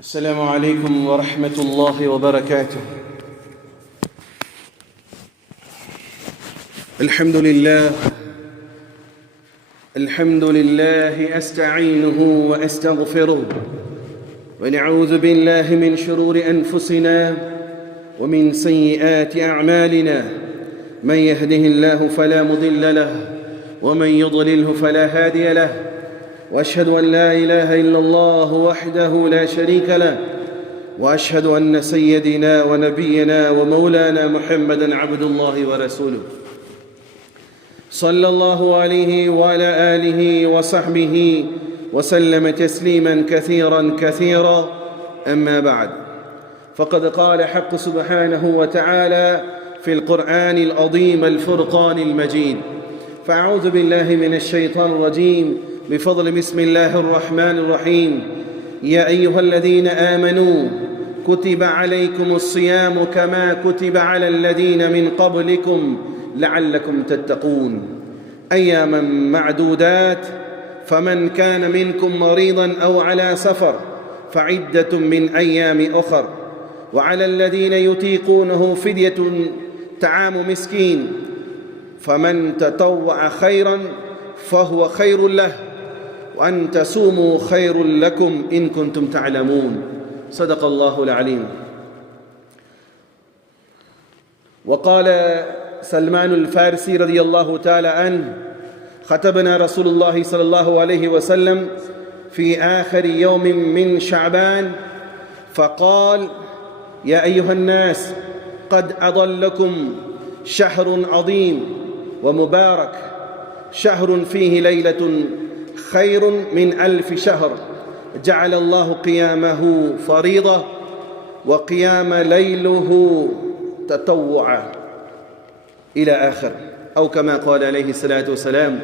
السلام عليكم ورحمة الله وبركاته. الحمد لله أستعينه وأستغفره ونعوذ بالله من شرور أنفسنا ومن سيئات أعمالنا. من يهده الله فلا مضل له ومن يضلله فلا هادي له. وأشهد أن لا إله إلا الله وحده لا شريك له وأشهد أن سيدنا ونبينا ومولانا محمدا عبد الله ورسوله صلى الله عليه وعلى آله وصحبه وسلم تسليما كثيرا أما بعد، فقد قال حق سبحانه وتعالى في القرآن العظيم الفرقان المجيد: فأعوذ بالله من الشيطان الرجيم بفضل بسم الله الرحمن الرحيم. يا أيها الذين آمنوا كتب عليكم الصيام كما كتب على الذين من قبلكم لعلكم تتقون أياما معدودات، فمن كان منكم مريضا أو على سفر فعدة من أيام أخر، وعلى الذين يطيقونه فدية طعام مسكين، فمن تطوع خيرا فهو خير له وأن تصوموا خير لكم إن كنتم تعلمون. صدق الله العليم. وقال سلمان الفارسي رضي الله تعالى عنه: خطبنا رسول الله صلى الله عليه وسلم في آخر يوم من شعبان فقال: يا أيها الناس قد أضلكم شهر عظيم ومبارك، شهر فيه ليلة خير من 1000 شهر، جعل الله قيامه فريضة وقيام ليله تطوعا إلى آخر، أو كما قال عليه الصلاة والسلام: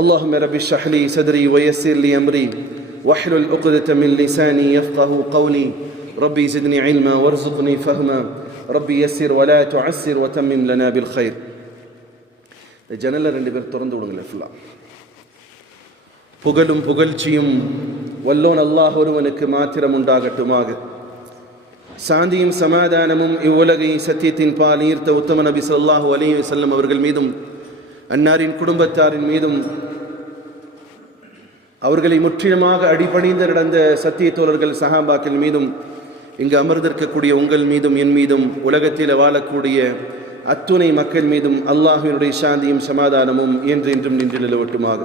اللهم رب اشرح لي صدري ويسر لي أمري واحلل عقدة من لساني يفقه قولي، ربي زدني علما وارزقني فهما، ربي يسر ولا تعسر وتمم لنا بالخير. ஜன்னல 2 பேர் திறந்து விடுங்களேன். ஃபுல்லா புகழும் புகழ்ச்சியும் வல்லோன் அல்லாஹ் ஒருவனுக்கு மாத்திரம் உண்டாகட்டுமாக. சாந்தியும் சமாதானமும் இவ்வுலகை சத்தியத்தின் பால் ஈர்த்த உத்தம நபி ஸல்லல்லாஹு அலைஹி வஸல்லம் அவர்கள் மீதும் அன்னாரின் குடும்பத்தாரின் மீதும் அவர்களை முற்றிலுமாக அடிபணிந்து நடந்த சத்திய தோழர்கள் சஹாபாக்கள் மீதும் இங்கு அமர்ந்திருக்கக்கூடிய உங்கள் மீதும் என் மீதும் உலகத்தில் வாழக்கூடிய அத்துணை மக்கள் மீதும் அல்லாஹ்வினுடைய சாந்தியும் சமாதானமும் என்றென்றும் நின்று நிலவட்டுமாக.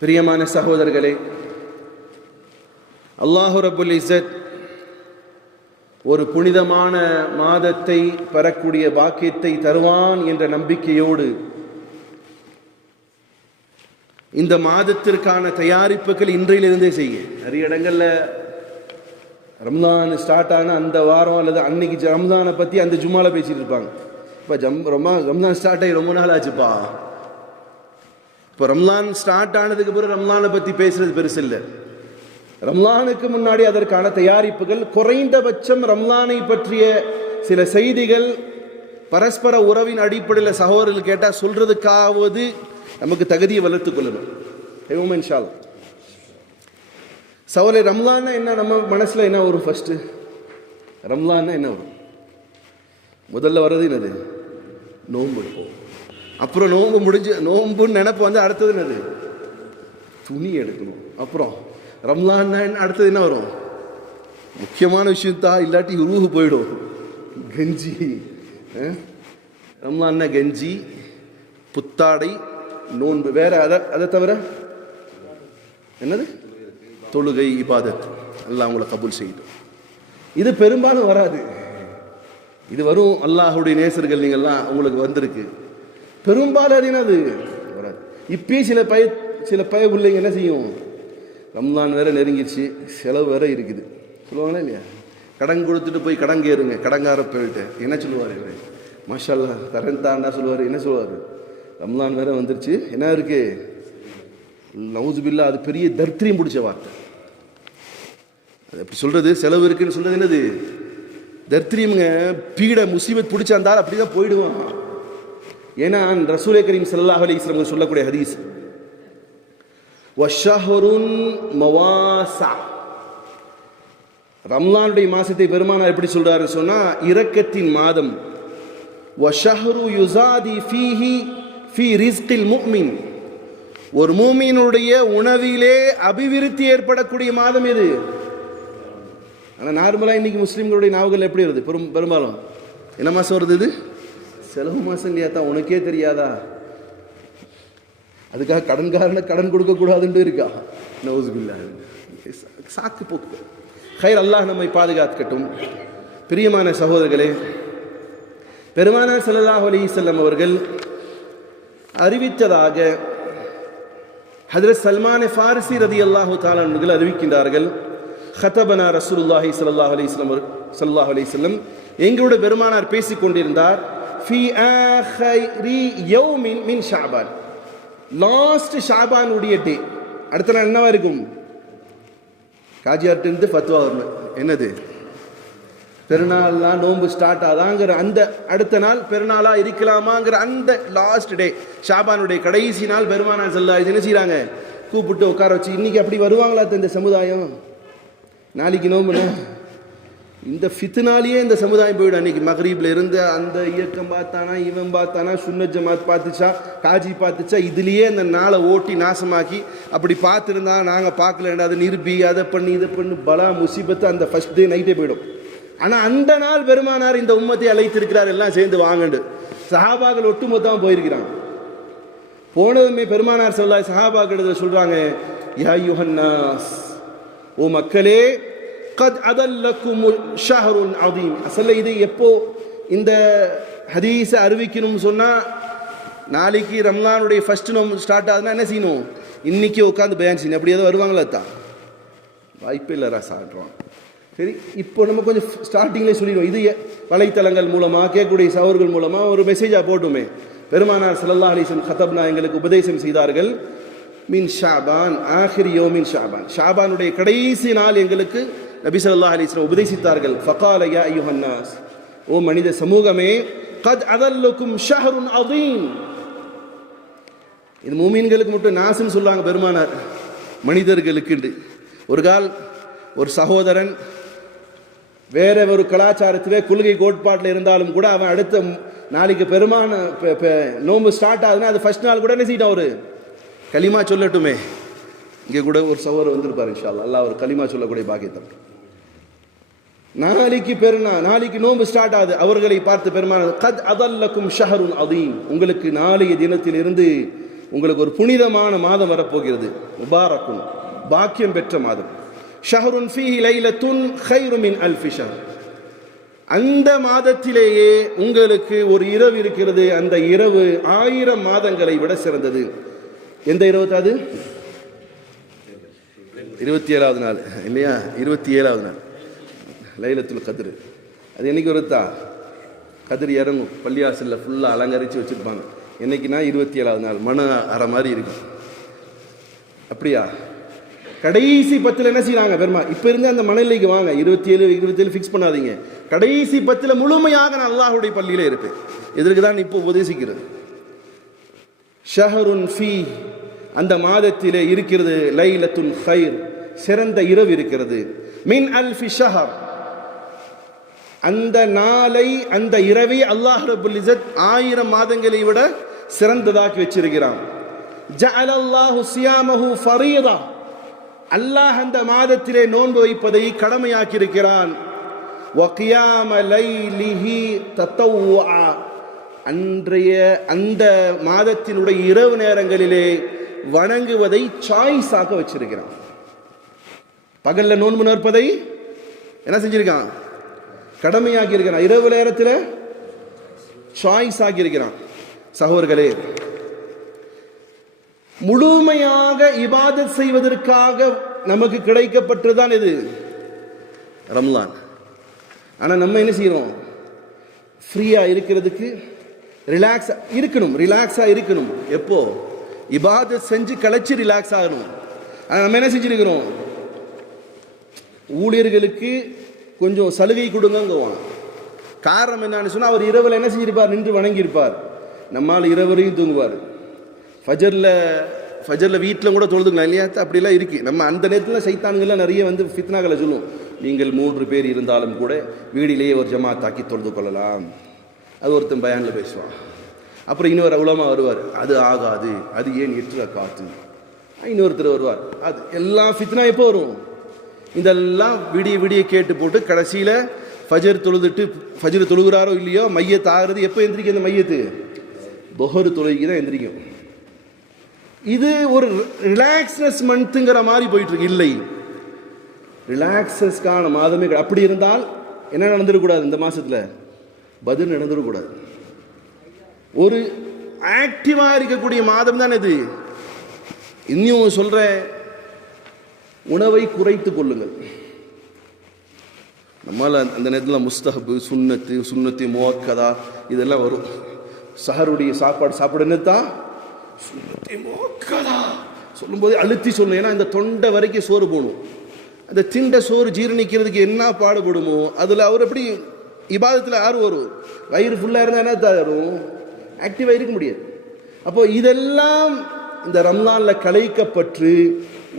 பிரியமான சகோதரர்களே, அல்லாஹு ரப்புல் இஸ்ஸத் ஒரு புனிதமான மாதத்தை பெறக்கூடிய பாக்கியத்தை தருவான் என்ற நம்பிக்கையோடு இந்த மாதத்திற்கான தயாரிப்புகள் இன்றையிலிருந்தே செய்ய. நிறைய இடங்கள்ல ரம்ஜான் ஸ்டார்ட் ஆன அந்த வாரம் அல்லது அன்னைக்கு ரம்ஜானை பற்றி அந்த ஜும்மால பேசிட்டு இருப்பாங்க. இப்போ ரம்ஜான் ஸ்டார்ட் ஆகி ரொம்ப நாள் ஆச்சுப்பா. இப்போ ரம்ஜான் ஸ்டார்ட் ஆனதுக்கு பிறகு ரம்ஜானை பற்றி பேசுறது பெருசு இல்லை. ரம்ஜானுக்கு முன்னாடி அதற்கான தயாரிப்புகள், குறைந்தபட்சம் ரம்ஜானை பற்றிய சில செய்திகள் பரஸ்பர உறவின் அடிப்படையில் சகோதரர்கள் கேட்டால் சொல்றதுக்காவது நமக்கு தகுதியை வளர்த்துக் கொள்ளணும். இன்ஷா அல்லாஹ். சவலை ரம்லான்னா என்ன, நம்ம மனசில் என்ன வரும்? ஃபஸ்ட்டு ரம்லான்னா என்ன வரும்? முதல்ல வர்றது என்னது? நோன்பு எடுப்போம். அப்புறம் நோன்பு முடிஞ்சு நோன்புன்னு நினைப்பு வந்து அடுத்தது என்னது? துணி எடுக்கணும். அப்புறம் ரம்லான்னா என்ன, அடுத்தது என்ன வரும்? முக்கியமான விஷயத்தா, இல்லாட்டி ரூஹு போயிடும். கஞ்சி. ரம்லான்னா கஞ்சி, புத்தாடை, நோன்பு. வேற அதை தவிர என்னது? தொழுகை, இபாதத். அல்லாஹ் உங்களை கபூல் செய்யட்டும். இது பெரும்பாலும் வராது. இது வரும் அல்லாஹுடைய நேசர்கள் நீங்கள்லாம் உங்களுக்கு வந்திருக்கு. பெரும்பாலும் அது வராது. இப்பயும் சில பய பிள்ளைங்க என்ன செய்யும்? ரம்ஜான் வேற நெருங்கிடுச்சு, செலவு வேற இருக்குது சொல்லுவாங்களா இல்லையா? கடன் கொடுத்துட்டு போய் கடன் கேருங்க. கடங்கார போயிட்டு என்ன சொல்லுவார் இவர்? மாஷா அல்லாஹ் தரேன் தாண்டா சொல்லுவார். என்ன சொல்லுவார்? ரம்ஜான் வேற வந்துருச்சு, என்ன இருக்கு? நவுது பில்லா, அது பெரிய தர்த்திரியம் பிடிச்ச வார்த்தை. அது எப்படி சொல்றது? செலவு இருக்குன்னு சொல்றது என்னது? தர்த்திரியம்ங்க. பீட முசீபத் பிடிச்சாந்தால் அப்படிதான் போயிடுவான். ஏன்னா ரசூலே கரீம் ஸல்லல்லாஹு அலைஹி வஸல்லம் சொல்லக்கூடிய ஹதீஸ், வஷஹருன் மவாஸா, ரம்லானுடைய மாசத்தை பெருமானார் எப்படி சொல்றாரு சொன்னா, இரக்கத்தின் மாதம். வஷஹ்ரு யுஸாதி ஃபீஹி ஃபீ ரிஸ்கில் முஃமின், ஒரு மூமினுடைய உணவிலே அபிவிருத்தி ஏற்படக்கூடிய மாதம் இது. ஆனால் நார்மலாக இன்னைக்கு முஸ்லீம்களுடைய நாவுகள் எப்படி வருது? பெரும்பாலும் என்ன மாதம் வருது? இது செலவு மாதம் இல்லையா? தான் உனக்கே தெரியாதா? அதுக்காக கடன்காரனை கடன் கொடுக்கக்கூடாதுன்னு இருக்கா? நவுசுபில்லா, சாக்கு போக்கு. ஹைர், அல்லாஹ் நம்மை பாதுகாக்கட்டும். பிரியமான சகோதரர்களே, பெருமானார் ஸல்லல்லாஹு அலைஹி வஸல்லம் அவர்கள் அறிவித்ததாக ஹஜ்ரத் சல்மான் ஃபாரிசி ரலியல்லாஹு தஆலா அவர்கள் அறிவிக்கின்றார்கள், ஹதபனா ரசூலுல்லாஹி ஸல்லல்லாஹு அலைஹி வஸல்லம், எங்களுடைய பெருமானார் பேசிக் கொண்டிருந்தார், ஃபீ ஆஹிரி யௌமின் மின் ஷஅபான், லாஸ்ட் ஷாபானுடைய டே. அடுத்த நாள் என்னவா இருக்கும்? காஜியார்ட்டு ஃபத்வா வரணும். என்னது? பெருநாள்லாம் நோன்பு ஸ்டார்ட் ஆதாங்கிற அந்த அடுத்த நாள் பெருநாளா இருக்கலாமாங்கிற அந்த லாஸ்ட் டே, ஷாபானுடைய கடைசி நாள் பெருமானார் ஸல்லல்லாஹு அலைஹி வஸல்லம் என்ன செய்றாங்க? கூப்பிட்டு உட்கார வச்சு, இன்னைக்கு அப்படி வருவாங்களா இந்த சமுதாயம்? நாளைக்கு நோம்புனா இந்த ஃபித்னாலேயே இந்த சமுதாயம் போயிடும். அன்னைக்கு மக்ரீப்ல இருந்து அந்த இயக்கம் பார்த்தானா, இவன் பார்த்தானா, சுன்னத் ஜமாத் பார்த்துச்சா, காஜி பார்த்துச்சா, இதுலேயே அந்த நாளை ஓட்டி நாசமாக்கி, அப்படி பார்த்துருந்தா நாங்கள் பார்க்கல, அதை நிரூபி, அதை பண்ணி இதை பண்ணி பலா முசீபத்து அந்த ஃபர்ஸ்ட் டே நைட்டே போயிடும். ஆனால் அந்த நாள் பெருமானார் இந்த உம்மத்தை அழைத்திருக்கிறார், எல்லாம் சேர்ந்து வாங்கண்டு. சஹாபாக்கள் ஒட்டுமொத்தமாக போயிருக்கிறாங்க. போனதுமே பெருமானார் ஸல்லல்லாஹு அலைஹி சஹாபாக்கள் சொல்றாங்க, யா யுஹன்னாஸ், ஓ மக்களே, கத் அதல்லக்குமுல் ஷஹ்ருன் அதீம். அசல்ல இது எப்போ இந்த ஹதீஸை அறிவிக்கணும்னு சொன்னால், நாளைக்கு ரம்லானுடைய ஃபர்ஸ்ட் நோம்பு ஸ்டார்ட் ஆகுதுன்னா என்ன செய்யணும்? இன்னைக்கு உட்காந்து பயான் செய்யணும். அப்படி ஏதோ வருவாங்களா? தான் வாய்ப்பே இல்லை சாடுறோம். சரி, இப்போ நம்ம கொஞ்சம் ஸ்டார்டிங்லேயே சொல்லிடுவோம். இது வலைத்தளங்கள் மூலமாக கேட்கக்கூடிய சவர்கள் மூலமாக ஒரு மெசேஜாக போட்டுமே. பெருமானார் ஸல்லல்லாஹு அலைஹி வஸல்லம் ஹதப்னா எங்களுக்கு உபதேசம் செய்தார்கள், மின் ஷாபான் ஆஹிர் யௌமின் ஷாபான், ஷாபானுடைய கடைசி நாள் எங்களுக்கு நபி ஸல்லல்லாஹு அலைஹி வஸல்லம் உபதேசித்தார்கள். ஃபகால யா அய்யுஹன்னாஸ், ஓ மனித சமூகமே, கத் அதல்லக்கும் ஷஹ்ருன் அதீம். இது மூமின்களுக்கு மட்டும் நாஸ்னு சொல்றாங்க பெருமானார், மனிதர்களுக்கு. ஒரு கால் ஒரு சகோதரன் வேற ஒரு கலாச்சாரத்திலே கொள்கை கோட்பாட்டில் இருந்தாலும் கூட அவன் அடுத்த நாளைக்கு பெருமான நோம்பு ஸ்டார்ட் ஆகுதுன்னா அது ஃபர்ஸ்ட் நாள் கூட என்ன செய்யட்டும், ஒரு கலிமா சொல்லட்டுமே. இங்கே கூட ஒரு சகோதரர் வந்திருப்பார், இன்ஷா அல்லாஹ். அல்லாஹ் ஒரு கலிமா சொல்லக்கூடிய பாக்கியத்தம். நாளைக்கு நோம்பு ஸ்டார்ட் ஆகுது, அவர்களை பார்த்து பெருமானார், கத் அதல்லக்கும் ஷஹ்ருன் அதீம், உங்களுக்கு நாளைய தினத்தில் இருந்து உங்களுக்கு ஒரு புனிதமான மாதம் வரப்போகிறது. முபாரக்குன், பாக்கியம் பெற்ற மாதம். ஷஹ்ருன் ஃபீஹி லைலத்துன் கைரு மின் அல்ஃபி ஷஹர், அந்த மாதத்திலேயே உங்களுக்கு ஒரு இரவு இருக்கிறது, அந்த இரவு 1000 மாதங்களை விட சிறந்தது. எந்த இரவு? அது 27வது நாள் இல்லையா? 27வது நாள் லைலத்துல் கத்ர். அது என்னைக்கு வருதா? கதிர் இறங்கும், பள்ளியாசலில் ஃபுல்லாக அலங்கரித்து வச்சுருப்பாங்க. என்னைக்குன்னா 27வது நாள், மன அரை மாதிரி இருக்கும். அப்படியா? கடைசி 10 என்ன செய்யறாங்க பெருமா? இப்போ இருந்து அந்த மணலைக்கு வாங்க, 27 ஃபிக்ஸ் பண்ணாதீங்க. கடைசி 10 முழுமையாக நான் அல்லாஹ்வுடைய பள்ளியில இருப்பேன். இதற்கு தான் இப்போ உபதேசிக்கிறது. ஷஹ்ருன் ஃபீ, அந்த மாதத்திலே இருக்கிறது லைலத்துல் கைர், சிறந்த இரவு இருக்கிறது. மின் அல்ஃபி ஷஹர், அந்த நாளை அந்த இரவை அல்லாஹ் ரப்புல் இஸ்ஸத் 1000 மாதங்களை விட சிறந்ததாக்கி வச்சிருக்கிறான். ஜஅலல்லாஹு ஸியாமஹு ஃபரீதா, அல்லாஹ் அந்த மாதத்திலே நோன்பு வைப்பதை கடமையாக்கி இருக்கிறான். வகியாம லைலிஹி தத்தவ்வுஆ, அன்றைய அந்த மாதத்தினுடைய இரவு நேரங்களிலே வணங்குவதை சாய்ஸ் ஆக வச்சிருக்கிறான். பகல்ல நோன்பு நோற்பதை என்ன செஞ்சிருக்கான்? கடமையாக்கி இருக்கிறான். இரவு நேரத்தில் சாய்ஸ் ஆகி இருக்கிறான். சகோதரர்களே, முழுமையாக இபாதத் செய்வதற்காக நமக்கு கிடைக்கப்பட்டதுதான் இது ரம்லான். ஆனால் நம்ம என்ன செய்யறோம்? ஃப்ரீயா இருக்கிறதுக்கு ரிலாக்ஸா இருக்கணும். எப்போ? இபாதத் செஞ்சு கலைச்சு ரிலாக்ஸ் ஆகணும். ஆனால் நம்ம என்ன செஞ்சிருக்கிறோம்? ஊழியர்களுக்கு கொஞ்சம் சலுகை கொடுங்கங்குவான். காரணம் என்னன்னு சொன்னால், அவர் இரவில் என்ன செஞ்சிருப்பார்? நின்று வணங்கியிருப்பார். நம்மால் இரவரையும் தூங்குவார். ஃபஜரில் வீட்டில் கூட தொழுதுக்கலாம் இல்லையா? அப்படிலாம் இருக்கு. நம்ம அந்த நேரத்தில் சைத்தான்கள்லாம் நிறைய வந்து ஃபித்னாக்களை சொல்லுவோம். நீங்கள் 3 பேர் இருந்தாலும் கூட வீடிலேயே ஒரு ஜமாத்தாக்கி தொழுது கொள்ளலாம். அது ஒருத்தன் பயானில் பேசுவான். அப்புறம் இன்னொரு உலமா வருவார், அது ஆகாது, அது ஏன் 8 ரக்காத்து. இன்னொருத்தர் வருவார், அது எல்லாம் ஃபித்னா எப்போ வரும்? இதெல்லாம் விடிய விடிய கேட்டு போட்டு கடைசியில் ஃபஜர் தொழுதுட்டு ஃபஜர் தொழுகிறாரோ இல்லையோ மையத்து ஆகிறது எப்போ எந்திரிக்கும்? அந்த மையத்து தொஹர் தொழுகைக்கு தான் எந்திரிக்கும். இது ஒரு ரிலாக்ஸ்னஸ் மந்த்துங்கிற மாதிரி போயிட்டு இருக்கு. இல்லை, ரிலாக்ஸஸ்க்கான மாதமே. அப்படி இருந்தால் என்ன நடந்துடக்கூடாது? இந்த மாசத்துல பதில் நடந்துடக்கூடாது. ஒரு ஆக்டிவா இருக்கக்கூடிய மாதம் தான் இது. இன்னும் சொல்ற, உணவை குறைத்துக் கொள்ளுங்கள். நம்மளால அந்த நேரத்தில் முஸ்தஹபு, சுன்னத்து முவக்கதா இதெல்லாம் வரும். சஹருடைய சாப்பாடு என்னத்தான் சுன்னத்தி முவக்கதா சொல்லும்போது அழுத்தி சொல்லணும். ஏன்னா இந்த தொண்டை வரைக்கும் சோறு போகணும். அந்த திண்ட சோறு ஜீரணிக்கிறதுக்கு என்ன பாடுபடுமோ அதில் அவர் எப்படி இபாதத்தில் ஆறு வரும். வயிறு ஃபுல்லாக இருந்தால் என்ன தரும்? ஆக்டிவாக இருக்க முடியாது. அப்போ இதெல்லாம் இந்த ரம்லானில் கலைக்கப்பட்டு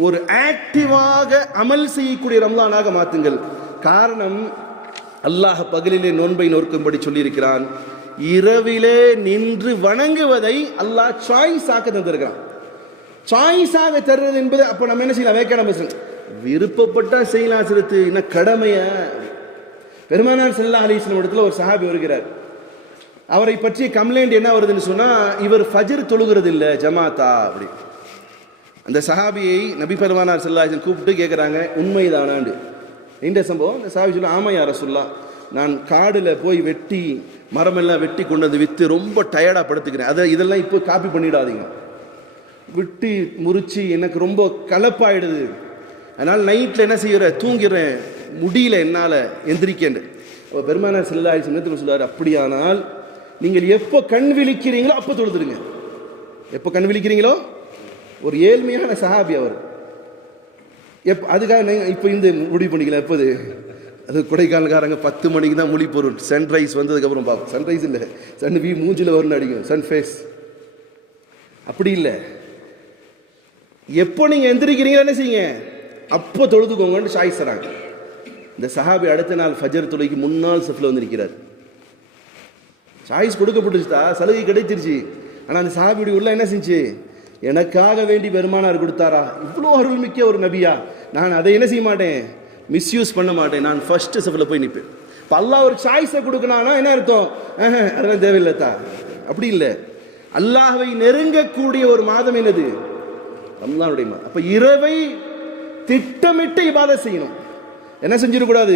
ஒரு ஆக்டிவாக அமல் செய்யக்கூடிய ரம்லானாக மாற்றுங்கள். காரணம், அல்லாஹ் பகலிலே நோன்பை நோக்கும்படி சொல்லியிருக்கிறான். இரவிலே நின்று வணங்குவதை அல்லாஹ் சாய்ஸாக தந்திருக்கிறான். சாய்ஸாக தருவது என்பது அப்போ நம்ம என்ன செய்யலாம்? வேக்கான விருப்பப்பட்டா செய்யலாம். சிறுத்து என்ன கடமைய? பெருமானார் ஸல்லல்லாஹு அலைஹி வஸல்லம் இடத்துல ஒரு சஹாபி வருகிறார். அவரை பற்றிய கம்ப்ளைண்ட் என்ன வருதுன்னு சொன்னா, இவர் ஃபஜ்ர் தொழுகிறது இல்லை ஜமாத்தா அப்படி. அந்த சஹாபியை நபி பெருமானார் ஸல்லல்லாஹு அலைஹி வஸல்லம் கூப்பிட்டு கேட்குறாங்க, உண்மைதானாண்டு. இந்த சம்பவம் அந்த சஹாபி சொல்ல, ஆமா யா ரசூலுல்லாஹ், நான் காடில் போய் வெட்டி மரமெல்லாம் வெட்டி கொண்டு வந்து விற்று ரொம்ப டயர்டாக படுத்துக்கிறேன். இதெல்லாம் இப்போ காப்பி பண்ணிடாதீங்க. விட்டு முறிச்சு எனக்கு ரொம்ப கலப்பாயிடுது. அதனால் நைட்டில் என்ன செய்கிற, தூங்கிறேன், முடியல என்னால் எந்திரிக்கேன். அப்போ பெருமானார் ஸல்லல்லாஹு அலைஹி வஸல்லம் சொல்லுவார், அப்படியானால் நீங்கள் எப்போ கண் விழிக்கிறீங்களோ அப்போ தொழுதுருங்க. எப்போ கண் விழிக்கிறீங்களோ. ஒரு ஏழ்மையான சஹாபி அவர். அதுக்காக இப்போ இந்த முடிவு பண்ணிக்கலாம். எப்போது அது கொடைக்கானல்காரங்க 10 மணிக்கு தான் முழி பொருள். சன்ரைஸ் வந்ததுக்கப்புறம் பார்ப்போம். சன்ரைஸ் இல்லை, சன் வி மூஞ்சில் வரும்னு அடிக்கும், சன் ஃபேஸ். அப்படி இல்லை, எப்போ நீங்கள் எந்திரிக்கிறீங்களோ என்ன செய்யுங்க, அப்போ தொழுதுக்கோங்கன்னு சாய்ஸ் தராங்க. இந்த சஹாபி அடுத்த நாள் ஃபஜர் தொழுகைக்கு முன்னாள் சஃப்ல வந்து நிற்கிறார். சாய்ஸ் கொடுக்கப்பட்டுச்சுதா, சலுகை கிடைச்சிருச்சு. ஆனால் அந்த சஹாபியுடைய உள்ள என்ன செஞ்சு, எனக்காக வேண்டி பெருமானார் கொடுத்தாரா, இவ்வளோ அருள்மிக்க ஒரு நபியா, நான் அதை என்ன செய்ய மாட்டேன், மிஸ்யூஸ் பண்ண மாட்டேன், நான் ஃபர்ஸ்ட் சஃப்ல போய் நிற்பேன். இப்போ அல்லாஹ் ஒரு சாய்ஸை கொடுக்கணானா என்ன அர்த்தம்? அதெல்லாம் தேவையில்லைத்தா. அப்படி இல்லை, அல்லாஹ்வை நெருங்கக்கூடிய ஒரு மாதம் என்னது? ரம்லானுடைய மாதம். அப்போ இரவை திட்டமிட்டு இபாதத் செய்யணும். என்ன செஞ்சிடக்கூடாது,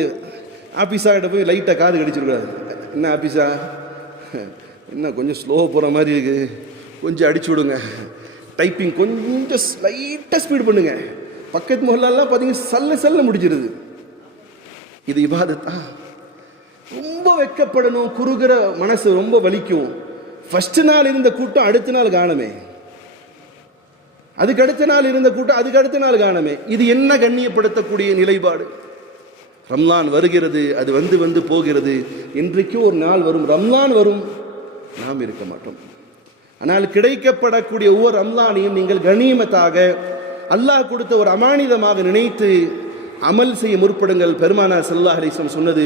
ஆபீஸா கிட்ட போய் லைட்டாக காது கடிச்சிடக்கூடாது. என்ன ஆபீஸா, என்ன கொஞ்சம் ஸ்லோ போகிற மாதிரி இருக்கு, கொஞ்சம் அடிச்சு விடுங்க, டைப்பிங் கொஞ்சம் லைட்டாக ஸ்பீட் பண்ணுங்க. பக்கத்து முகலாம் பார்த்தீங்கன்னா சல்ல முடிச்சிருது. இது இபாதத்தா? ரொம்ப வெட்கப்படணும், குறுகிற மனசு ரொம்ப வலிக்கும். ஃபர்ஸ்ட் நாள் இருந்த கூட்டம் அடுத்த நாள் காணமே, அதுக்கு அடுத்த நாள் இருந்த கூட்டம் அதுக்கு அடுத்த நாள் காணமே. இது என்ன கண்ணியப்படுத்தக்கூடிய நிலைப்பாடு? ரம்லான் வருகிறது, அது வந்து போகிறது. இன்றைக்கும் ஒரு நாள் வரும், ரம்லான் வரும், நாம் இருக்க மாட்டோம். ஆனால் கிடைக்கப்படக்கூடிய ஒவ்வொரு ரம்லானையும் நீங்கள் கண்ணியமத்தாக அல்லாஹ் கொடுத்த ஒரு அமானிதமாக நினைத்து அமல் செய்ய முற்படுங்கள். பெருமானார் ஸல்லல்லாஹு அலைஹி வஸல்லம் சொன்னது,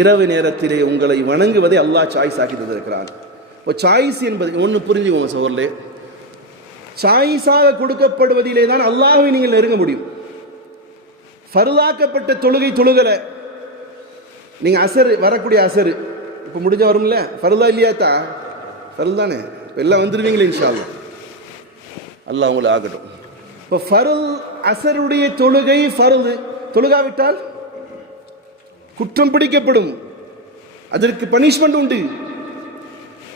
இரவு நேரத்திலே உங்களை வணங்குவதை அல்லாஹ் சாய்ஸ் ஆக்கி தந்திருக்கிறான். இப்போ சாய்ஸ் என்பது ஒன்று புரிஞ்சுக்கோங்க சோர்லே, சாய்ஸாக கொடுக்கப்படுவதிலே தான் அல்லாஹ்வை நீங்கள் நெருங்க முடியும். ஃபர்லாக்கப்பட்ட தொழுகலை நீங்கள் அசரு வரக்கூடிய அசரு இப்போ முடிஞ்ச வரும்ல, ஃபர்லா இல்லையாத்தா? ஃபர்ல் தானே, இப்போ எல்லாம் வந்துடுவீங்களே இன்ஷா அல்லாஹ். அல்லாஹ் உங்களை ஆகட்டும். இப்போ ஃபர்ல் அசருடைய தொழுகை ஃபர்ல், தொழுகாவிட்டால் குற்றம் பிடிக்கப்படும், அதற்கு பனிஷ்மெண்ட் உண்டு.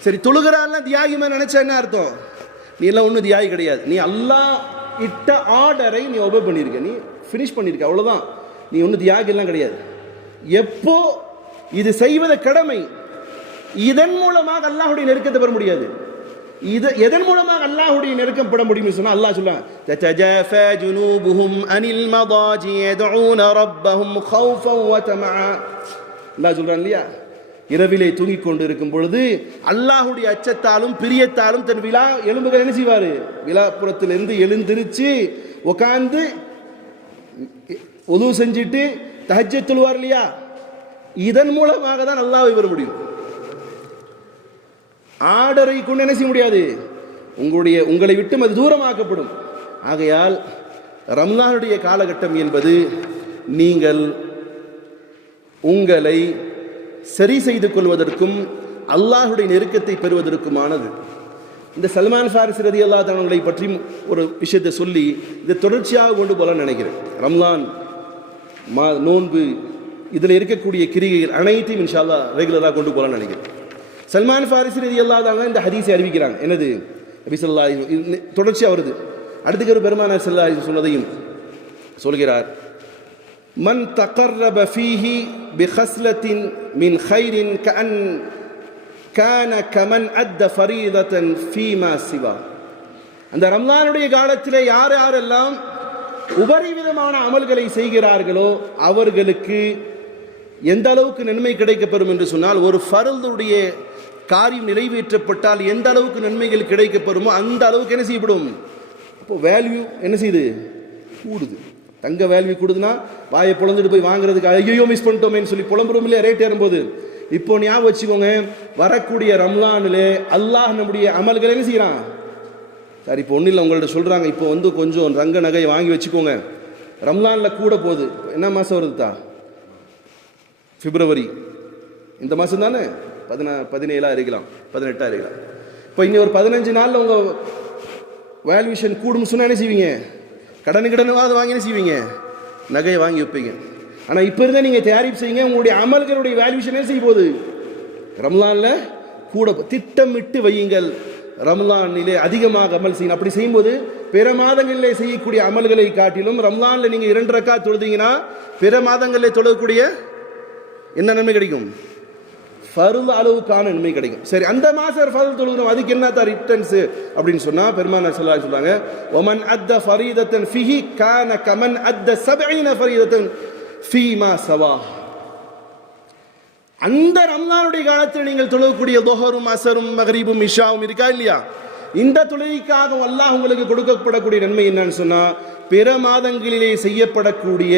சரி, தொழுகிறாள்லாம் தியாகிமா நினைச்சா என்ன அர்த்தம்? நீ எல்லாம் ஒன்றும் தியாகி கிடையாது. நீ அல்லாஹ் இட்ட ஆர்டரை நீ ஒபே பண்ணியிருக்க, நீ ஃபினிஷ் பண்ணியிருக்க, அவ்வளோதான். நீ ஒன்றும் தியாகி எல்லாம் கிடையாது. எப்போ இது செய்வது கடமை, இதன் மூலமாக அல்லாஹ்வுடைய நெருக்கத்தை பெற முடியாது. இது எதன் மூலமாக அல்லாஹ்வுடைய நெருக்கம் பெற முடியும் சொன்னா, அல்லாஹ் சொல்றான், ததஜாஃபா ஜுனூபுஹும் அனில் மதாஜி யதுஊன ரப்பஹும் கௌஃபன் வ தமஆ. அல்லாஹ் சொல்றான் இல்லையா, இரவிலே தூங்கிக் கொண்டு இருக்கும் பொழுது அல்லாஹ்வுடைய அச்சத்தாலும் பிரியத்தாலும் தன் எலும்புகள் என்ன செய்வாரு, விழாப்புறத்திலிருந்து எழுந்திருச்சு உட்கார்ந்து ஒது செஞ்சுட்டு தஹஜ்ஜத் தொழுவார் இல்லையா, இதன் மூலமாக தான் அல்லாஹ்வை பெற முடியும். ஆர்டரை கொண்டு என்ன செய்ய முடியாது, உங்களை விட்டு அது தூரமாக்கப்படும். ஆகையால் ரம்லானுடைய காலகட்டம் என்பது நீங்கள் உங்களை சரி செய்து கொள்வதற்கும் அல்லாஹுடைய நெருக்கத்தை பெறுவதற்குமானது. இந்த சல்மான் ஃபாரிஸி ரலியல்லாஹு தஆலா அவர்களை பற்றி ஒரு விஷயத்தை சொல்லி இதை தொடர்ச்சியாக கொண்டு போகலான்னு நினைக்கிறேன். ரம்லான் நோன்பு இதில் இருக்கக்கூடிய கிரிகைகள் அனைத்தையும் இன்ஷா அல்லாஹ் ரெகுலராக கொண்டு போகலான்னு நினைக்கிறேன். சல்மான் ஃபாரிஸி ரலியல்லாஹு தஆலா இந்த ஹதீஸை அறிவிக்கிறாங்க. என்னது, நபி ஸல்லல்லாஹு அலைஹி வஸல்லம் தொடர்ச்சியாக வருது. அடுத்துக்கு ஒரு பெருமானார் ஸல்லல்லாஹு அலைஹி வஸல்லம் சொன்னதையும் சொல்கிறார். மன் தகர்ரப ஃபீஹி பிஹஸ்லத்தின் மின் கைரின் கான கமன் அத்த ஃபரீதத்தன் ஃபீமா சிவா. அந்த ரம்லானுடைய காலத்திலே யாரெல்லாம் உபரிவிதமான அமல்களை செய்கிறார்களோ அவர்களுக்கு எந்த அளவுக்கு நன்மை கிடைக்கப்பெறும் என்று சொன்னால், ஒரு ஃபர்துடைய காரியம் நிறைவேற்றப்பட்டால் எந்த அளவுக்கு நன்மைகள் கிடைக்கப்பெறுமோ அந்த அளவுக்கு என்ன செய்யப்படும், இப்போ வேல்யூ என்ன செய்யுது, கூடுது. தங்க வேல்யூ கூடுதுன்னா வாயை புலந்துட்டு போய் வாங்குறதுக்கு ஐயோ மிஸ் பண்ணிட்டோமேன்னு சொல்லி புலம்புறோம் இல்லையா ரேட் ஏறும்போது. இப்போ ஞாபகம் வச்சுக்கோங்க, வரக்கூடிய ரம்லானிலே அல்லாஹ் நம்முடைய அமல்களை என்ன செய்யறான். சார் இப்போ ஒன்றும் இல்லை, உங்கள்ட்ட சொல்கிறாங்க இப்போ கொஞ்சம் ரங்க நகையை வாங்கி வச்சுக்கோங்க, ரம்லானில் கூட போகுது. என்ன மாதம் வருதுதா, பிப்ரவரி, இந்த மாதம் தானே 17 இருக்கலாம், 18 இருக்கலாம். இப்போ இங்கே ஒரு 15 நாளில் உங்கள் வேல்யூஷன் கூடும் சொன்னால் என்ன செய்வீங்க, கடனுவாது வாங்கி என்ன செய்வீங்க, நகையை வாங்கி வைப்பீங்க. ஆனால் இப்போ இருந்தால் நீங்கள் தயாரிப்பு செய்யுங்க, உங்களுடைய அமல்களுடைய வேல்யூஷன் என்ன செய்ய போகுது, ரம்லானில் கூட திட்டமிட்டு வையுங்கள். ரம்லானிலே அதிகமாக அமல் செய்யணும். அப்படி செய்யும்போது பிற மாதங்களிலே செய்யக்கூடிய அமல்களை காட்டிலும் ரம்லானில் நீங்கள் 2 ரக்காத் தொழுதீங்கன்னா பிற மாதங்களில் தொழக்கூடிய என்ன நன்மை கிடைக்கும், ஃபர்து அளவுக்கான நன்மை கிடைக்கும். சரி, அந்த மாசம் ஃபர்து தொழுகிறோம், அதுக்கு என்ன தான் ரிட்டர்ன்ஸ் அப்படின்னு சொன்னா பெருமானார் ஸல்லல்லாஹு அலைஹி வஸல்லம் சொல்றாங்க, வமன் அத்த ஃபரீதத்தன் ஃபிஹி கான கமன் அத்த 70 ஃபரீதத்தன் ஃபீமா சவா. அந்த ரம்லானுடைய காலத்தில் நீங்கள் தொழக்கூடிய துஹரும் அஸரும் மக்ரிபும் இஷாவும் இருக்கா இல்லையா, இந்த தொழுகைக்காக அல்லாஹ் உங்களுக்கு கொடுக்கப்படக்கூடிய நன்மை என்னன்னு சொன்னா, பிற மாதங்களிலே செய்யப்படக்கூடிய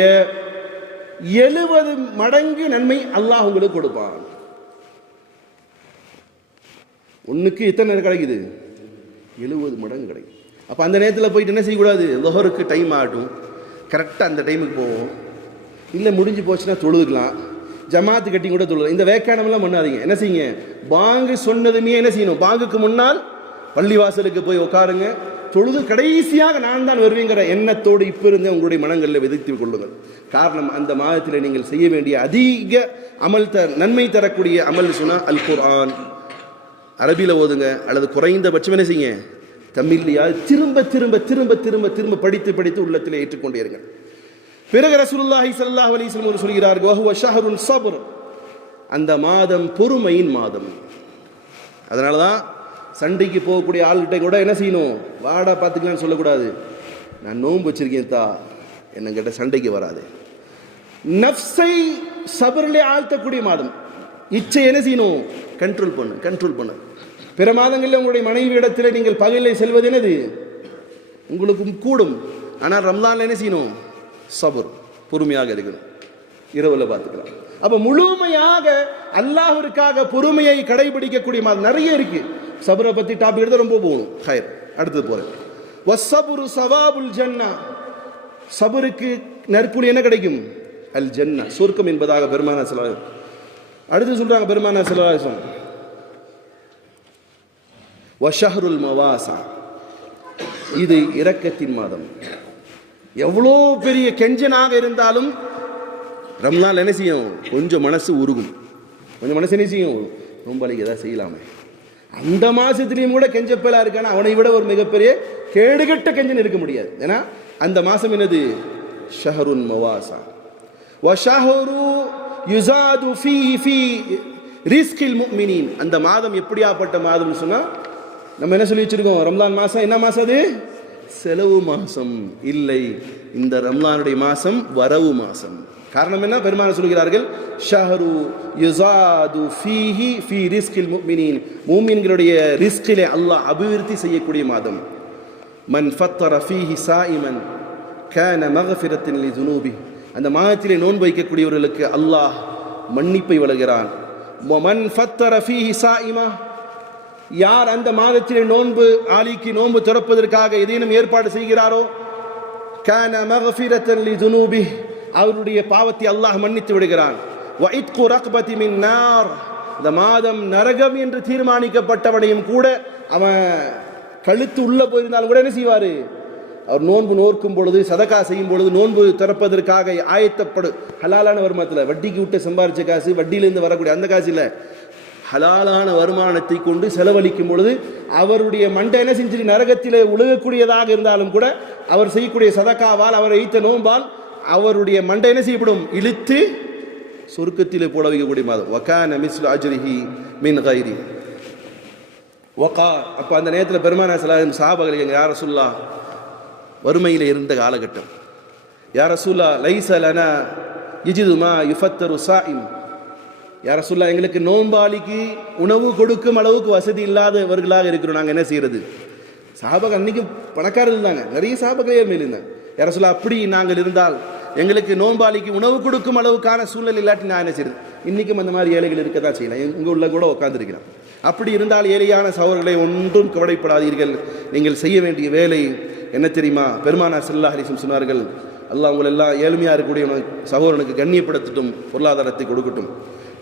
70 மடங்கு நன்மை அல்லாஹ் உங்களுக்கு கொடுப்பான். ஒன்றுக்கு எத்தனை கிடைக்குது, 70 மடங்கு கிடைக்கும். அப்போ அந்த நேரத்தில் போயிட்டு என்ன செய்யக்கூடாது, லொஹருக்கு டைம் ஆகட்டும், கரெக்டாக அந்த டைமுக்கு போவோம், இல்லை முடிஞ்சு போச்சுன்னா தொழுதுக்கலாம், ஜமாத்து கட்டி கூட தொழுது. இந்த வேக்கானமெல்லாம் பண்ணாதீங்க. என்ன செய்யுங்க, பாங்கு சொன்னதுமே என்ன செய்யணும், பாங்குக்கு முன்னால் பள்ளிவாசலுக்கு போய் உட்காருங்க, தொழுது கடைசியாக நான் தான் வருவேங்கிற எண்ணத்தோடு இப்போ இருந்து உங்களுடைய மனங்களில் விதைத்து கொள்ளுங்கள். காரணம், அந்த மாதத்தில் நீங்கள் செய்ய வேண்டிய அதிக அமல் நன்மை தரக்கூடிய அமல் சொன்னால் அல் குர்ஆன் அரபியில் ஓதுங்க, அல்லது குறைந்தபட்சம் என்ன செய்யுங்க தமிழ்லையா திரும்ப திரும்ப திரும்ப திரும்ப திரும்ப படித்து படித்து உள்ளத்தில் ஏற்றுக்கொண்டே இருங்க. பிறகு ரசூலுல்லாஹி ஸல்லல்லாஹு அலைஹி வஸல்லம் சொல்கிறார்கள், வஹுவ ஷஹ்ருன் ஸப்ர், அந்த மாதம் பொறுமையின் மாதம். அதனால தான் சண்டைக்கு போகக்கூடிய ஆள்கிட்ட கூட என்ன செய்யணும், வாடா பார்த்துக்கலான்னு சொல்லக்கூடாது, நான் நோன்பு வச்சிருக்கேன் தா, என்னங்கிட்ட சண்டைக்கு வராது. நஃப்ஸை சபரிலே ஆழ்த்தக்கூடிய மாதம். இச்சை என்ன செய்யணும், கண்ட்ரோல் பண்ணு. பிற மாதங்களில் உங்களுடைய மனைவி இடத்துல நீங்கள் பகலில் செல்வது என்னது உங்களுக்கு கூடும். ஆனால் ரம்லான்ல என்ன செய்யணும், சபர், பொறுமையாக இருக்கணும், இரவுல பார்த்துக்கலாம். அப்ப முழுமையாக அல்லாஹ்விற்காக பொறுமையை கடைபிடிக்கக்கூடிய மாதம் நிறைய இருக்கு. சபரை பத்தி டாபிக் எடுத்து ரொம்ப போகணும். ஹைர், அடுத்தது போறேன். வஸ்ஸபுரு ஸவாபுல் ஜன்னா, சபருக்கு நற்கூலி என்ன கிடைக்கும், அல் ஜன்னா, சொர்க்கம் என்பதாக பெருமானார் ஸல்லல்லாஹு அலைஹி வஸல்லம் அடுத்து சொல்றாங்க. பெருமானார் ஸல்லல்லாஹு அலைஹி வஸல்லம் வஷஹ்ருல் மவாஸா, இது இரக்கத்தின் மாதம். எவ்வளோ பெரிய கெஞ்சனாக இருந்தாலும் ரம்லான் என்ன செய்யும், கொஞ்சம் மனசு உருகும், கொஞ்சம் மனசு என்ன செய்யும், ரொம்ப ஏதாவது செய்யலாமே. அந்த மாசத்திலையும் கூட கெஞ்சப்பலா இருக்கான அவனை விட ஒரு மிகப்பெரிய கேடுகட்ட கெஞ்சன் இருக்க முடியாது. ஏன்னா அந்த மாசம் என்னது, ஷஹ்ருன் மவாஸா. வஷஹ்ரு யுஸாது ஃபீஹி ஃபீ ரிஸ்கில் முஃமினீன், அந்த மாதம் எப்படியாப்பட்ட மாதம்னு சொன்னா, நம்ம என்ன சொல்லி வச்சிருக்கோம், ரம்லான் மாசம் என்ன மாசம், அது செலவு மாசம் இல்லை. இந்த ரம்லானுடைய மாசம் வரவு மாசம். காரணம் என்ன, பெருமானார் சொல்கிறார்கள், ஷஹ்ரு யுஸாது ஃபீஹி ஃபீ ரிஸ்கில் முஃமினீன், மூமின்களுடைய ரிஸ்கிலே அல்லாஹ் அபிவிருத்தி செய்யக்கூடிய மாதம். மன் ஃபத்தர ஃபீஹி சாயிமன் கான மக்ஃபிரத்தின் லிதுனூபி, அந்த மாதத்திலே நோன்பு வைக்கக்கூடியவர்களுக்கு அல்லாஹ் மன்னிப்பை வழங்குகிறான். வமன் ஃபத்தர ஃபீஹி ஸாயிமா, யார் அந்த மாதத்திலே நோன்பு ஆலிக்கு நோன்பு திறப்பதற்காக ஏதேனும் ஏற்பாடு செய்கிறாரோ கான மக்ஃபிரத்தன் லிதுனூபி, அவருடைய பாவத்தை அல்லாஹ் மன்னித்து விடுகிறான். வ இத்கு ரக்பதி மின் நார், இந்த மாதம் நரகம் என்று தீர்மானிக்கப்பட்டவனையும் கூட அவன் கழுத்து உள்ள போயிருந்தாலும் கூட என்ன செய்வார், அவர் நோன்பு நோக்கும் பொழுது சதக்கா செய்யும் பொழுது நோன்பு திறப்பதற்காக ஆயத்தப்படும் ஹலாலான வருமானத்தில், வட்டிக்கு விட்டு சம்பாரிச்ச காசு, வட்டியிலிருந்து வரக்கூடிய அந்த காசு இல்லை, ஹலாலான வருமானத்தை கொண்டு செலவழிக்கும் பொழுது அவருடைய மண்டை என்ன செஞ்சு நரகத்திலே உழுகக்கூடியதாக இருந்தாலும் கூட அவர் செய்யக்கூடிய சதக்காவால் அவர் வைத்த நோன்பால் அவருடைய மண்டை என்ன செய்யப்படும், இழுத்து சொர்க்கத்திலே போட வைக்கக்கூடிய மாதம். வகான மிஸ்லு அஜ்ரிஹி மின் கைரி வகா. அப்போ அந்த நேரத்தில் பெருமானா ஸல்லல்லாஹு சஹாபாக்கள் யா ரசூலுல்லாஹ், வறுமையில் இருந்த காலகட்டம், யா ரசூலுல்லாஹ் லைஸ லனா யஜிது மா யுஃபத்தரு ஸாயிம், யா ரசூலுல்லாஹ் எங்களுக்கு நோன்பாளிக்கு உணவு கொடுக்கும் அளவுக்கு வசதி இல்லாதவர்களாக இருக்கிறோம், நாங்கள் என்ன செய்யறது? சஹாபாக்கள் அன்னைக்கு பணக்காரர் இருந்தாங்க, நிறைய சஹாபாக்கள் ஏழ்மையில் இருந்தாங்க. யா ரசூலுல்லாஹ் அப்படி நாங்கள் இருந்தால் எங்களுக்கு நோன்பாளிக்கு உணவு கொடுக்கும் அளவுக்கான சூழ்நிலை இல்லாட்டி நான் என்ன செய்யறது? இன்றைக்கும் அந்த மாதிரி ஏழைகள் இருக்க தான் செய்யலாம், இங்கே உள்ள கூட உட்காந்துருக்கிறான். அப்படி இருந்தால் ஏழையான சகோதரர்களை ஒன்றும் கவலைப்படாதீர்கள், நீங்கள் செய்ய வேண்டிய வேலை என்ன தெரியுமா? பெருமானார் ஸல்லல்லாஹு அலைஹி வஸல்லம் சொன்னார்கள், அல்லாஹ் உங்களை எல்லாம் ஏழ்மையாக இருக்கக்கூடிய சகோதரனுக்கு கண்ணியப்படுத்தட்டும், பொருளாதாரத்தை கொடுக்கட்டும்.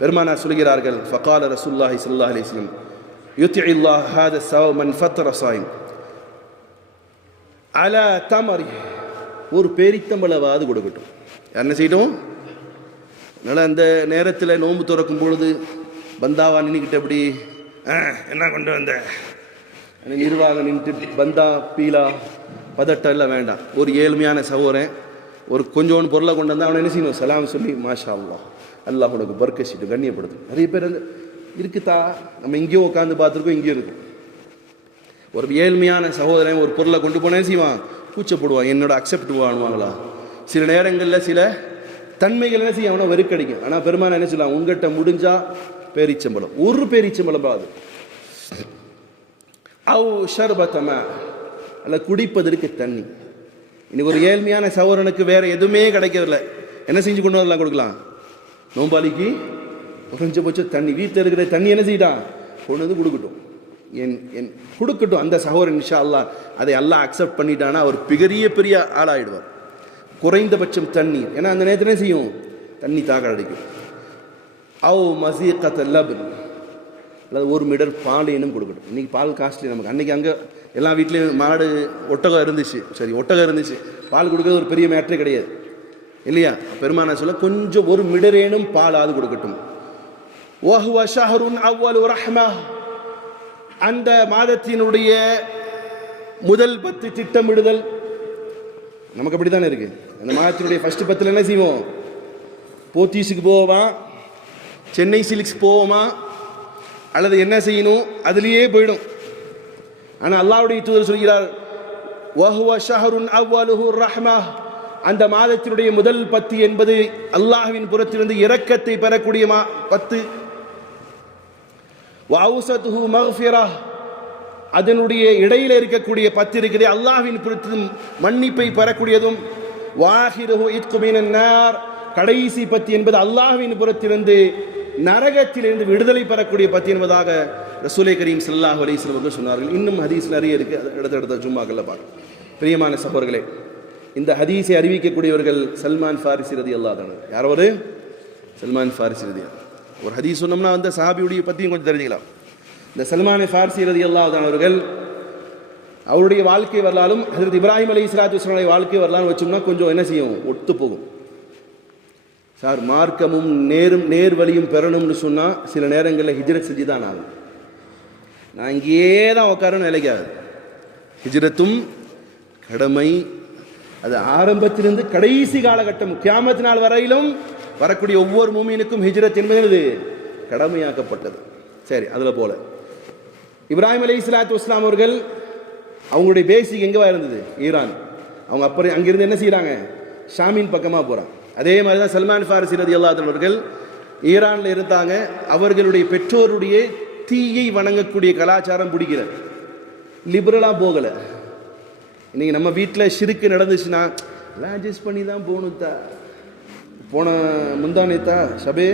பெருமானார் சொல்கிறார்கள், ஃபகால ரசூலுல்லாஹி ஸல்லல்லாஹு அலைஹி வஸல்லம் யுத்திஇல்லாஹ் ஹாதா ஸவ மன் ஃபத்தர ஸாயிம் அலா தமரி, ஒரு பேரித்தம்பளவாது கொடுக்கட்டும். என்ன செய்யட்டும்? அதனால் அந்த நேரத்தில் நோன்பு திறக்கும் பொழுது பந்தாவா நின்றுக்கிட்ட அப்படி என்ன கொண்டு வந்த நிர்வாகம் நின்றுட்டு பந்தா பீலா பதட்டம் எல்லாம் வேண்டாம். ஒரு ஏழ்மையான சகோதரன் ஒரு கொஞ்சோண்டு பொருளை கொண்டு வந்தால் அவனை என்ன செய்யணும்? சலாம் சொல்லி மாஷா அல்லாஹ், அல்லாஹ் உனக்கு பர்க்கஷிட்டு கண்ணியப்படுத்தும். நிறைய பேர் இருக்குதா, நம்ம இங்கேயும் உட்காந்து பார்த்துருக்கோம், இங்கேயும் இருக்கும். ஒரு ஏழ்மையான சகோதரன் ஒரு பொருளை கொண்டு போனேன்னு செய்வான், கூச்சப்படுவான், என்னோட அக்செப்ட் வாங்குவாங்களா? சில நேரங்களில் சில தன்மைகள் என்ன செய்ய அவனை வெறுக்கடிக்கும். ஆனால் பெருமானா என்ன சொல்லலாம், உங்கள்கிட்ட முடிஞ்சா பேரிச்சம்பளம், ஒரு பேரிச்சம்பளம் அது அவ் ஷர்பத்தமா, அல்ல குடிப்பதற்கு தண்ணி. இன்னைக்கு ஒரு ஏழ்மையான சகோதரனுக்கு வேற எதுவுமே கிடைக்கவில்லை, என்ன செஞ்சு கொண்டு வரலாம் கொடுக்கலாம்? நோம்பாளிக்கு குறைஞ்சபட்சம் தண்ணி, வீட்டில் இருக்கிற தண்ணி என்ன செய்யலாம் கொண்டு வந்து கொடுக்கட்டும், என் கொடுக்கட்டும். அந்த சகோதரன் இன்ஷா அல்லாஹ் அதை அல்லாஹ் அக்செப்ட் பண்ணிட்டானா அவர் பெரிய ஆளாயிடுவார். குறைந்தபட்சம் தண்ணீர், ஏன்னா அந்த நேரத்தில் செய்யும் தண்ணி தாக அடிக்கும். அவ் மசீகத் லபன், அல்லது ஒரு மிடர் பாலையினும் கொடுக்கட்டும். இன்றைக்கி பால் காஸ்ட்லி நமக்கு. அன்றைக்கி அங்கே எல்லா வீட்லேயும் மாடு ஒட்டகம் இருந்துச்சு, சரி ஒட்டகம் இருந்துச்சு, பால் கொடுக்கறது ஒரு பெரிய மேட்டரே கிடையாது இல்லையா? பெருமானா சொல்ல கொஞ்சம் ஒரு மிடரேனும் பாலாவது கொடுக்கட்டும். வஹுவ ஷஹ்ருன் அவ்வலு ரஹ்மா, அந்த மாதத்தினுடைய முதல் 10 திட்டமிடுதல் நமக்கு அப்படி தானே இருக்கு. அந்த மாதத்தினுடைய ஃபர்ஸ்ட் 10 என்ன செய்வோம்? போத்தீஸுக்கு போவோமா, சென்னை சில்க்ஸ் போவோமா, அல்லது என்ன செய்யணும் அதுலேயே போயிடும். ஆனால் அல்லாஹ்வுடைய தூதர் சொல்கிறார், வஹுவ ஷஹ்ருன் அவ்வலுஹு ரஹ்மா, அந்த மாதத்தினுடைய முதல் 10 என்பது அல்லாஹ்வின் புறத்திலிருந்து இரக்கத்தை பெறக்கூடிய 10. வஅவுஸதுஹு மக்ஃபிரா, அதனுடைய இடையில இருக்கக்கூடிய 10 இருக்கிறது அல்லாஹ்வின் புறத்திலும் மன்னிப்பை பெறக்கூடியதும். வாஹிருஹு இத்கு மினன் நார், கடைசி 10 என்பது அல்லாஹ்வின் புறத்திலிருந்து நரகத்திலிருந்து விடுதலை பெறக்கூடிய 10 என்பதாக ரசூலே கரீம் ஸல்லல்லாஹு அலைஹி வஸல்லம் அவர்கள் சொன்னார்கள். இன்னும் ஹதீஸ் நிறைய இருக்கு, அடுத்த ஜும்மாக்கள்ல பார்க்கலாம். பிரியமான சகோதரர்களே, இந்த ஹதீஸை அறிவிக்கக்கூடியவர்கள் சல்மான் ஃபாரிசி ரலியல்லாஹு அன்ஹு. யார் அவரு? சல்மான் ஃபாரிசி ரலியல்லாஹு. ஒரு ஹதீஸ் சொன்னோம்னா அந்த சஹாபியுடைய பற்றியும் கொஞ்சம் தெரிஞ்சுக்கலாம். இந்த சல்மான் ஃபாரிசி ரலியல்லாஹு அன்ஹு அவர்கள் அவருடைய வாழ்க்கை வரலாறும் ஹஜ்ரத் இப்ராஹிம் அலைஹிஸ்ஸலாத்து வஸ்ஸலாமுடைய வாழ்க்கை வரலாறு வச்சோம்னா கொஞ்சம் என்ன செய்யும், ஒத்து போகும். சார் மார்க்கமும் நேர் வழியும் பெறணும்னு சொன்னால் சில நேரங்களில் ஹிஜ்ரத் செஞ்சு தான் ஆகும். நான் இங்கேயே தான் உட்காரன்னு நிலைக்காது. ஹிஜ்ரத்தும் கடமை, அது ஆரம்பத்திலிருந்து கடைசி காலகட்டம் கியாமத் நாள் வரையிலும் வரக்கூடிய ஒவ்வொரு மூமினுக்கும் ஹிஜ்ரத் என்பது கடமையாக்கப்பட்டது. சரி, அதில் போல இப்ராஹிம் அலைஹிஸ்ஸலாத்து வஸ்ஸலாம் அவர்கள் அவங்களுடைய பேசிக் எங்கேவா இருந்தது? ஈரான். அவங்க அப்புறம் அங்கிருந்து என்ன செய்கிறாங்க, ஷாமின் பக்கமாக போகிறாங்க. அதே மாதிரி தான் சல்மான் ஃபாரிசி ரலியல்லாஹு அன்ஹு அவர்கள் ஈரானில் இருந்தாங்க. அவர்களுடைய பெற்றோருடைய தீயை வணங்கக்கூடிய கலாச்சாரம் பிடிக்கிறது, லிபரலாக போகலை. இன்றைக்கி நம்ம வீட்டில் ஷிருக்கு நடந்துச்சுன்னா எல்லாம் அட்ஜஸ்ட் பண்ணி தான் போகணுத்தா. போன முந்தானேத்தா ஷபே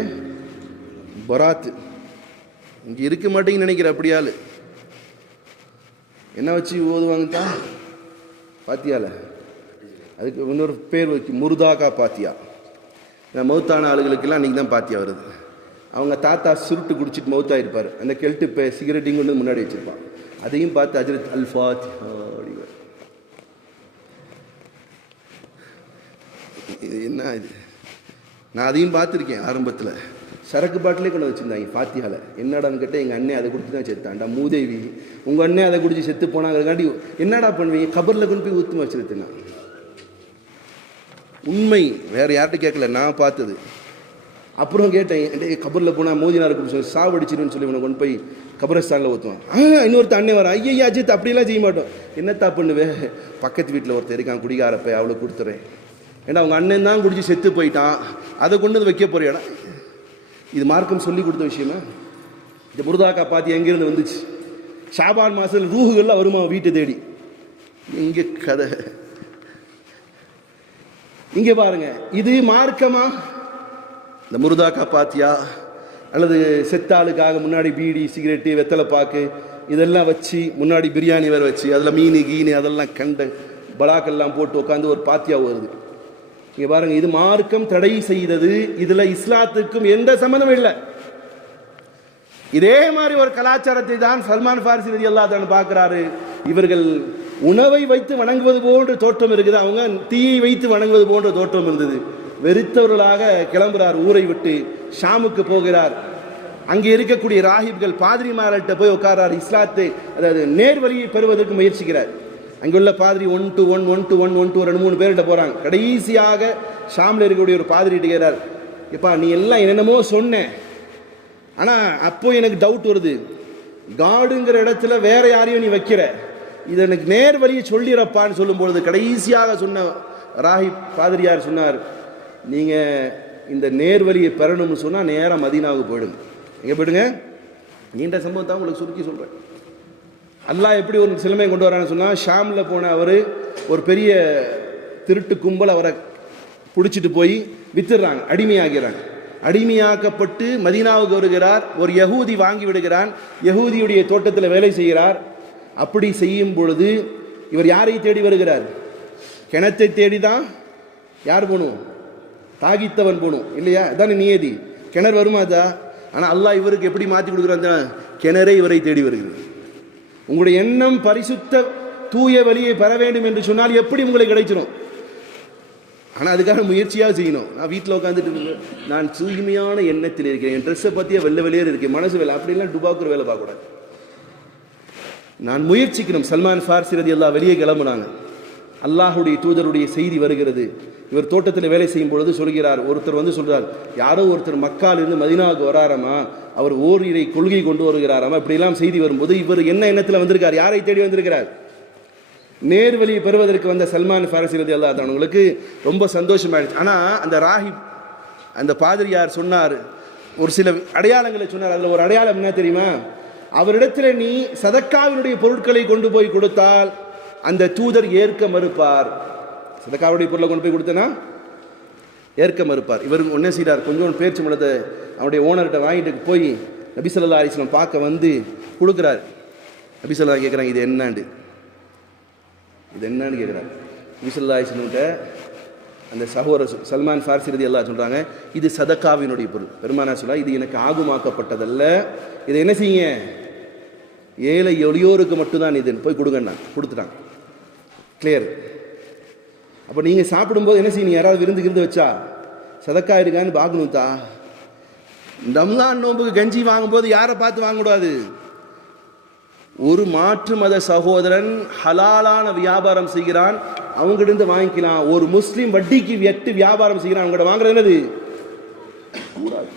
பராத்து இங்கே இருக்க மாட்டேங்கன்னு நினைக்கிற அப்படியால் என்ன வச்சு ஓதுவாங்கத்தா? பாத்தியால அதுக்கு இன்னொரு பேர் வச்சு முருதாக்கா பாத்தியா. மௌத்தான ஆளுகளுக்கெல்லாம் இன்றைக்கி தான் பாத்தியா வருது. அவங்க தாத்தா சுருட்டு குடிச்சிட்டு மௌத்தாக இருப்பார். அந்த கெல்ட்டு இப்போ சிகரெட்டையும் கொண்டு முன்னாடி வச்சுருப்பான். அதையும் பார்த்து அஜரத் அல் ஃபாத்திஹா அப்படிவார். இது என்ன இது? நான் அதையும் பார்த்துருக்கேன். ஆரம்பத்தில் சரக்கு பாட்டிலே கொண்டு வச்சுருந்தாங்க ஃபாத்தியாவில். என்னடான்னு கேட்டால் எங்கள் அண்ணன் அதை குடிச்சு தான் செத்தான்டா மூதேவி. உங்கள் அண்ணன் அதை குடிச்சு செத்து போனாங்கிறக்காண்டி என்னடா பண்ணுவீங்க? கபரில் கொண்டு போய் ஊற்றுமா வச்சுருத்துனா. உண்மை வேறு யார்கிட்ட கேட்கல, நான் பார்த்தது. அப்புறம் கேட்டேன், கபரில் போனால் மோதினார் சொல்லி சாவடிச்சிருன்னு சொல்லி உன்னை கொண்டு போய் கபரஸ்தானில் ஊற்றுவான். இன்னொருத்த அண்ணன் வர ஐயா அஜித் அப்படிலாம் செய்ய மாட்டோம். என்னத்தா பண்ணுவேன்? பக்கத்து வீட்டில் ஒருத்தர் இருக்கான் குடிகாரப்ப, அவ்வளோ கொடுத்துறேன். ஏன்னா அவங்க அண்ணன் தான் குடிச்சு செத்து போயிட்டான், அதை கொண்டு வந்து வைக்க போறியாடா? இது மார்க்கம் சொல்லி கொடுத்த விஷயமா? இந்த முருதாக்கா பாத்தி எங்கேருந்து வந்துச்சு? ஷாபான் மாதத்தில் ரூஹுகள்லாம் வருமா வீட்டை தேடி? இங்கே கதை இங்கே பாருங்க. இது மார்க்கமா? இந்த முருதாக்கா பாத்தியா அல்லது செத்தாளுக்காக முன்னாடி பீடி சிகரெட்டு வெத்தலை பாக்கு இதெல்லாம் வச்சு முன்னாடி பிரியாணி வேறு வச்சு அதில் மீன் கீனு அதெல்லாம் கண்ட பலாக்கெல்லாம் போட்டு உட்காந்து ஒரு பாத்தியா வருது. இங்கே பாருங்க, இது மார்க்கம் தடை செய்தது. இதில் இஸ்லாத்துக்கும் எந்த சம்மந்தமும் இல்லை. இதே மாதிரி ஒரு கலாச்சாரத்தை தான் சல்மான் ஃபாரிசி ரலியல்லாஹு அன்ஹு பார்க்கிறாரு. இவர்கள் உணவை வைத்து வணங்குவது போன்ற தோற்றம் இருக்குது, அவங்க தீயை வைத்து வணங்குவது போன்ற தோற்றம் இருந்தது. வெறுத்தவர்களாக கிளம்புறார், ஊரை விட்டு ஷாமுக்கு போகிறார். அங்கே இருக்கக்கூடிய ராஹிப்கள் பாதிரிமார்கிட்ட போய் உட்காரார். இஸ்லாத்தை அதாவது நேர்வழியை பெறுவதற்கு முயற்சிக்கிறார். அங்குள்ள பாதிரி 1 to 1 1 to 1 1 to 2 3 பேர்கிட்ட போகிறாங்க. கடைசியாக ஷாமில் இருக்கக்கூடிய ஒரு பாதிரிட்டு கேட்கிறார், எப்பா நீ எல்லாம் என்னென்னமோ சொன்னேன், ஆனால் அப்போ எனக்கு டவுட் வருது, காடுங்கிற இடத்துல வேற யாரையும் நீ வைக்கிற, இதை எனக்கு நேர் வழியை சொல்லிடப்பான்னு சொல்லும்பொழுது கடைசியாக சொன்ன ராஹிப் பாதிரியார் சொன்னார், நீங்கள் இந்த நேர்வழியை பெறணும்னு சொன்னால் நேராக மதீனாவுக்கு போயிடுங்க. எங்கே போயிடுங்க? நீண்ட சம்பவத்தை உங்களுக்கு சுருக்கி சொல்கிறேன். அல்லாஹ் எப்படி ஒரு சிலமை கொண்டு வரான்னு சொன்னால், ஷாமில் போன அவர் ஒரு பெரிய திருட்டு கும்பல் அவரை பிடிச்சிட்டு போய் வித்துடுறாங்க, அடிமையாகிறாங்க. அடிமையாக்கப்பட்டு மதீனாவுக்கு வருகிறார். ஒரு யகூதி வாங்கி விடுகிறான். யகூதியுடைய தோட்டத்தில் வேலை செய்கிறார். அப்படி செய்யும் பொழுது இவர் யாரை தேடி வருகிறார்? கிணத்தை தேடி தான் யார் போகணும்? தாகித்தவன் போகணும் இல்லையா? அதான நியதி. கிணறு வருமாதா? ஆனால் அல்லாஹ் இவருக்கு எப்படி மாற்றி கொடுக்குறான்? கிணறை இவரை தேடி வருகிறது. உங்களுடைய எண்ணம் பரிசுத்த தூய வழியை பெற வேண்டும் என்று சொன்னால் எப்படி உங்களுக்கு கிடைச்சிடும்? ஆனால் அதுக்காக முயற்சியாக செய்யணும். நான் வீட்டில் உட்காந்துட்டு நான் தூய்மையான எண்ணத்தில் இருக்கேன், என் ட்ரெஸ்ஸை பற்றிய வெள்ளை வெளியேறு இருக்கேன், மனசு வேலை அப்படிலாம் டுபாக்குற வேலை பார்க்கக்கூடாது. நான் முயற்சிக்கணும். சல்மான் ஃபாரிசி ரலியல்லாஹு வெளியே கிளம்புனாங்க. அல்லாஹுடைய தூதருடைய செய்தி வருகிறது. இவர் தோட்டத்தில் வேலை செய்யும் பொழுது சொல்கிறார், ஒருத்தர் வந்து சொல்கிறார், யாரோ ஒருத்தர் மக்காலிருந்து மதீனாவுக்கு வராராமா, அவர் ஓரிரை கொள்கை கொண்டு வருகிறாராமா, இப்படியெல்லாம் செய்தி வரும்போது இவர் என்ன எண்ணத்தில் வந்திருக்கார்? யாரை தேடி வந்திருக்கிறார்? நேர்வழியை பெறுவதற்கு வந்த சல்மான் ஃபாரிசி ரலியல்லாஹு அன்ஹு அவங்களுக்கு ரொம்ப சந்தோஷமாயிடுச்சு. ஆனால் அந்த ராஹிப் அந்த பாதிரியார் சொன்னார், ஒரு சில அடையாளங்களை சொன்னார். அதில் ஒரு அடையாளம் என்ன தெரியுமா? அவரிடத்தில் நீ சதக்காவினுடைய பொருட்களை கொண்டு போய் கொடுத்தால் அந்த தூதர் ஏற்க மறுப்பார். சதக்காவுடைய பொருளை கொண்டு போய் கொடுத்தனா ஏற்க மறுப்பார். இவர் ஒன்றே செய்கிறார், கொஞ்சம் பேச்சு முழத்தை அவருடைய ஓனர்கிட்ட வாங்கிட்டு போய் நபி ஸல்லல்லாஹு அலைஹி வஸல்லம் பார்க்க வந்து கொடுக்குறார். நபி ஸல்லல்லாஹு கேட்குறாங்க, இது என்னண்டு கேட்குறாரு. நபி ஸல்லல்லாஹு அலைஹி வஸல்லம் அந்த சகோதரர் சல்மான் ஃபாரிசி ரலியல்லாஹு சொல்கிறாங்க, இது சதக்காவினுடைய பொருள். பெருமானார் சொல்ல, இது எனக்கு ஆகுமாக்கப்பட்டதல்ல, இதை என்ன செய்யுங்க, ஏழை எளியோருக்கு மட்டும்தான் இது, போய் கொடுங்கண்ணா. கொடுத்துட்டாங்க. கிளியர். அப்போ நீங்கள் சாப்பிடும்போது என்ன செய்யணும்? யாராவது விருந்து வச்சா சதக்கா இருக்கான்னு பார்க்கணும். தா ரம்லான் நோம்புக்கு கஞ்சி வாங்கும்போது யாரை பார்த்து வாங்கக்கூடாது? ஒரு மாற்று மத சகோதரன் ஹலாலான வியாபாரம் செய்கிறான், அவங்ககிட்ட வாங்கிக்கலாம். ஒரு முஸ்லீம் வட்டிக்கு வெட்டு வியாபாரம் செய்கிறான், அவங்ககிட்ட வாங்குறது என்னது? கூடாது.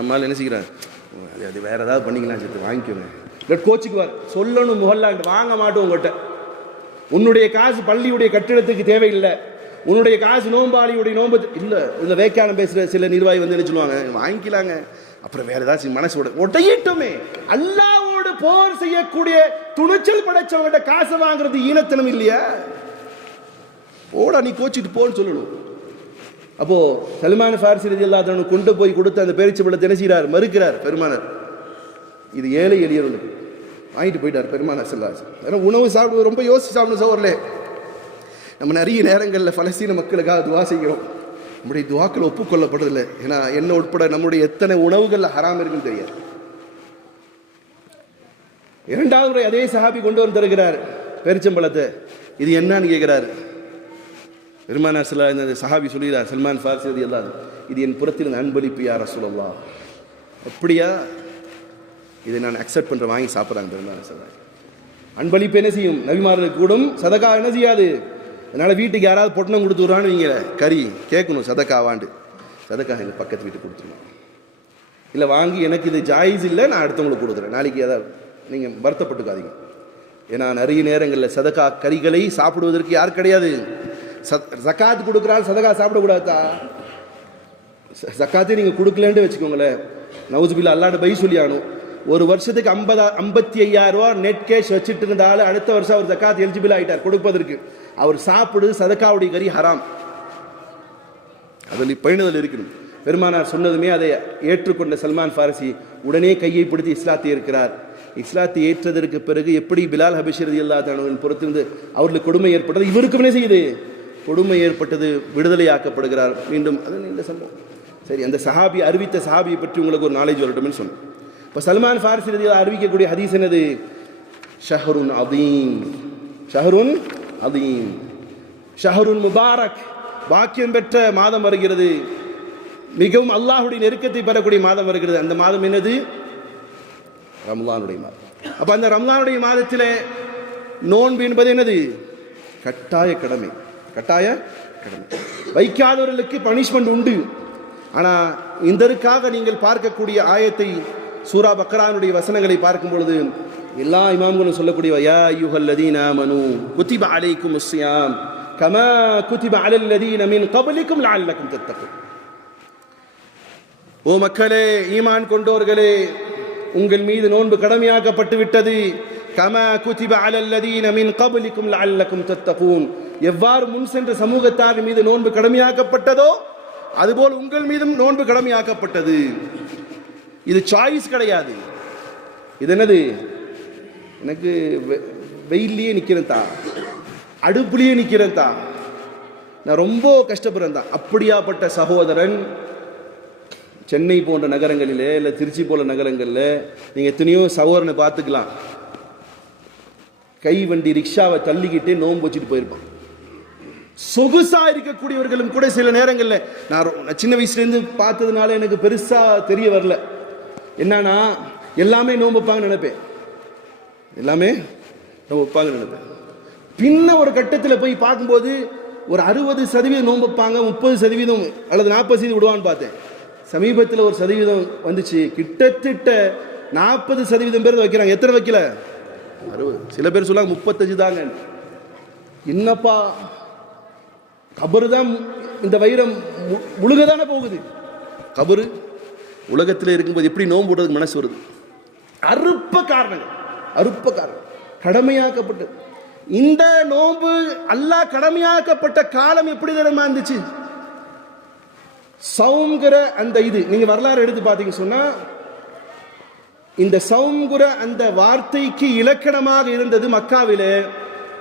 நம்மளால் என்ன செய்கிறான்? அது வேற ஏதாவது பண்ணிக்கலாம், சேர்த்து வாங்கிக்கோங்க. கோச்சுக்குவார். சொல்லணும், முகல்லாண்டு வாங்க மாட்டோம் உங்கள்கிட்ட. உன்னுடைய காசு பள்ளியுடைய கட்டிடத்துக்கு தேவையில்லை, உன்னுடைய காசு நோம்பாளியுடைய நோம்பு இல்லை. இந்த வேக்காலம் பேசுகிற சில நிர்வாகி வந்து என்ன சொல்லுவாங்க, வாங்கிக்கலாங்க, அப்புறம் வேற ஏதாச்சும் மனசோட உடையிட்டோமே. அல்லாஹ்வோடு போர் செய்யக்கூடிய துணிச்சல் படைச்சவங்கிட்ட காசு வாங்குறது ஈனத்தனம் இல்லையா? ஓடா நீ கோச்சிட்டு போன்னு சொல்லணும். அப்போது சல்மான் ஃபாரிசி ரலியல்லாஹு அன்ஹு கொண்டு போய் கொடுத்த அந்த பேரிச்சம்பழத்தை என்ன செய்கிறார்? மறுக்கிறார் பெருமானார். இது ஏழை எளியவர்களுக்கு வாங்கிட்டு போயிட்டார் பெருமானார் ஸல்லல்லாஹு அலைஹி வஸல்லம். ஏன்னா உணவு சாப்பிடுவது ரொம்ப யோசிச்சு சாப்பிடணும் சோர்லே. நம்ம நிறைய நேரங்களில் பலஸ்தீன மக்களுக்காக துவா செய்கிறோம், நம்முடைய துவாக்கள் ஒப்புக்கொள்ளப்படுறதில்லை. ஏன்னா என்ன உட்பட நம்முடைய எத்தனை உணவுகளில் ஹராம் இருக்குன்னு தெரியாது. இரண்டாவது முறை அதே சஹாபி கொண்டு வந்து தருகிறார் பேரிச்சம்பழத்தை. இது என்னன்னு கேட்கிறார். பெருமானார் ஸல்லல்லாஹு அலைஹி வஸல்லம் சஹாபி சொல்கிறார், சல்மான் ஃபாரிசி ரலியல்லாஹு அன்ஹு, இது என் புறத்தில் அன்பளிப்பு யா ரசூலல்லாஹ். அப்படியா, இதை நான் அக்செப்ட் பண்ணுற, வாங்கி சாப்பிட்றாங்க பெருமானார் ஸல்லல்லாஹு அலைஹி வஸல்லம். அன்பளிப்பு என்ன செய்யும்? நபிமார்களுக்கு கூடும், சதகா என்ன செய்யாது. அதனால் வீட்டுக்கு யாராவது பொட்டணம் கொடுத்து விட்றான்னு நீங்க கறி கேட்கணும், சதக்காவாண்டு. சதக்கா எங்கள் பக்கத்து வீட்டுக்கு கொடுத்துருவோம். இல்லை வாங்கி எனக்கு இது ஜாயிஸ் இல்லை, நான் அடுத்தவங்களுக்கு கொடுக்குறேன், நாளைக்கு ஏதாவது நீங்கள் வருத்தப்பட்டுக்காதீங்க. ஏன்னா நிறைய நேரங்களில் சதக்கா கறிகளை சாப்பிடுவதற்கு யார் கிடையாது. ஜக்காத்து கொடுக்குறாள், சதக்கா சாப்பிடக்கூடாதா? ஜக்காத்தை நீங்கள் கொடுக்கலன்னு வச்சுக்கோங்களேன், நவுசுபில்லா அல்லாஹ்ட்ட பை சொல்லியானும். ஒரு வருஷத்துக்கு 55,000 ரூபா நெட் கேஷ் வச்சுட்டு இருந்தாலும் அடுத்த வருஷம் அவர் ஜக்காத் எலிஜிபிள் ஆகிட்டார் கொடுப்பதற்கு. அவர் சாப்பிடுது சதக்காவுடைய கறி ஹராம். அதில் பயனுதல் இருக்கணும். பெருமானார் சொன்னதுமே அதை ஏற்றுக்கொண்ட சல்மான் ஃபாரிசி உடனே கையை பிடித்து இஸ்லாத்தை ஏற்கிறார். இஸ்லாத்தை ஏற்றதற்கு பிறகு எப்படி பிலால் ஹபஷி ரலியல்லாஹு அன்ஹு பொறுத்திருந்து அவர்களுக்கு கொடுமை ஏற்பட்டது, இவருக்கும் என்ன செய்யுது? கொடுமை ஏற்பட்டது, விடுதலையாக்கப்படுகிறார். மீண்டும் அது இந்த சம்பவம். சரி, அந்த சஹாபி அறிவித்த சஹாபியை பற்றி உங்களுக்கு ஒரு நாலேஜ் வரட்டும்னு சொன்னேன். இப்போ சல்மான் ஃபாரிசி ரலியல்லாஹு அறிவிக்கக்கூடிய ஹதீஸ் என்னது? ஷஹருன் அதீம், ஷஹருன் அதீம், ஷஹருன் முபாரக், பாக்கியம் பெற்ற மாதம் வருகிறது, மிகவும் அல்லாஹ்வுடைய நெருக்கத்தை பெறக்கூடிய மாதம் வருகிறது. அந்த மாதம் என்னது? ரம்லானுடைய மாதம். அப்ப அந்த ரம்லானுடைய மாதத்தில் நோன்பு என்பது என்னது? கட்டாய கடமை, கட்டாய கடமை. வைக்காதவர்களுக்கு பனிஷ்மெண்ட் உண்டு. ஆனால் இதற்காக நீங்கள் பார்க்கக்கூடிய ஆயத்தை, சூரா பக்ரானுடைய வசனங்களை பார்க்கும் பொழுது எல்லா இமாம்களும் சொல்லக்கூடிய யா அய்யுஹல்லதீன ஆமனூ குதிப அலைக்குமுஸ் ஸியாம் கமா குதிப அலல்லதீன மின் கப்லிக்கும் லஅல்லக்கும் தத்தகூன். ஓ மக்களே, ஈமான் கொண்டோர்களே, உங்கள் மீது நோன்பு கடமையாக்கப்பட்டு விட்டது. கமா குதிப அலல்லதீன மின் கப்லிக்கும் லஅல்லக்கும் தத்தகூன். எவ்வாறு முன் சென்ற சமூகத்தார் மீது நோன்பு கடமையாக்கப்பட்டதோ அதுபோல் உங்கள் மீதும் நோன்பு கடமையாக்கப்பட்டது. இது சாய்ஸ் கிடையாது. இது என்னது? எனக்கு வெயிலே நிற்கிறேன் தான், அடுப்புலேயே நிற்கிறேன் தான், நான் ரொம்ப கஷ்டப்படுறேன் தான். அப்படியாப்பட்ட சகோதரன் சென்னை போன்ற நகரங்களில் இல்லை திருச்சி போன்ற நகரங்களில் நீங்கள் எத்தனையோ சகோதரனை பார்த்துக்கலாம். கை வண்டி ரிக்ஷாவை தள்ளிக்கிட்டே நோன்பு வச்சுட்டு போயிருப்பான். சொகுசா இருக்கக்கூடியவர்களும் கூட சில நேரங்களில் நான் சின்ன வயசுலேருந்து பார்த்ததுனால எனக்கு பெருசாக தெரிய வரல. என்னன்னா எல்லாமே நோன்பு வைப்பாங்கன்னு நினைப்பேன், எல்லாமே நோன்பு வைப்பாங்கன்னு நினைப்பேன். பின்ன ஒரு கட்டத்தில் போய் பார்க்கும்போது ஒரு 60% நோன்பு வைப்பாங்க, 30% அல்லது 40% விடுவான்னு பார்த்தேன். சமீபத்தில் ஒரு சதவீதம் வந்துச்சு, கிட்டத்தட்ட 40% பேர் வைக்கிறாங்க. எத்தனை வைக்கல? 60. சில பேர் சொல்லாங்க 35 தாங்க. என்னப்பா, கபரு தான் இந்த வைரம் முழுகதானே போகுது. கபரு உலகத்தில் இருக்கும்போது எப்படி நோன்பு போடுறதுக்கு மனசு வருது? அற்ப காரணங்கள், அற்ப காரணம். கடமையாக்கப்பட்டது இந்த நோன்பு அல்லாஹ் கடமையாக்கப்பட்ட காலம் எப்படி தெரியுமா இருந்துச்சு? சவும்ங்கிற அந்த இது நீங்க வரலாறு எடுத்து பார்த்தீங்க சொன்னா, இந்த சவும்ங்கிற அந்த வார்த்தைக்கு இலக்கணமாக இருந்தது மக்காவில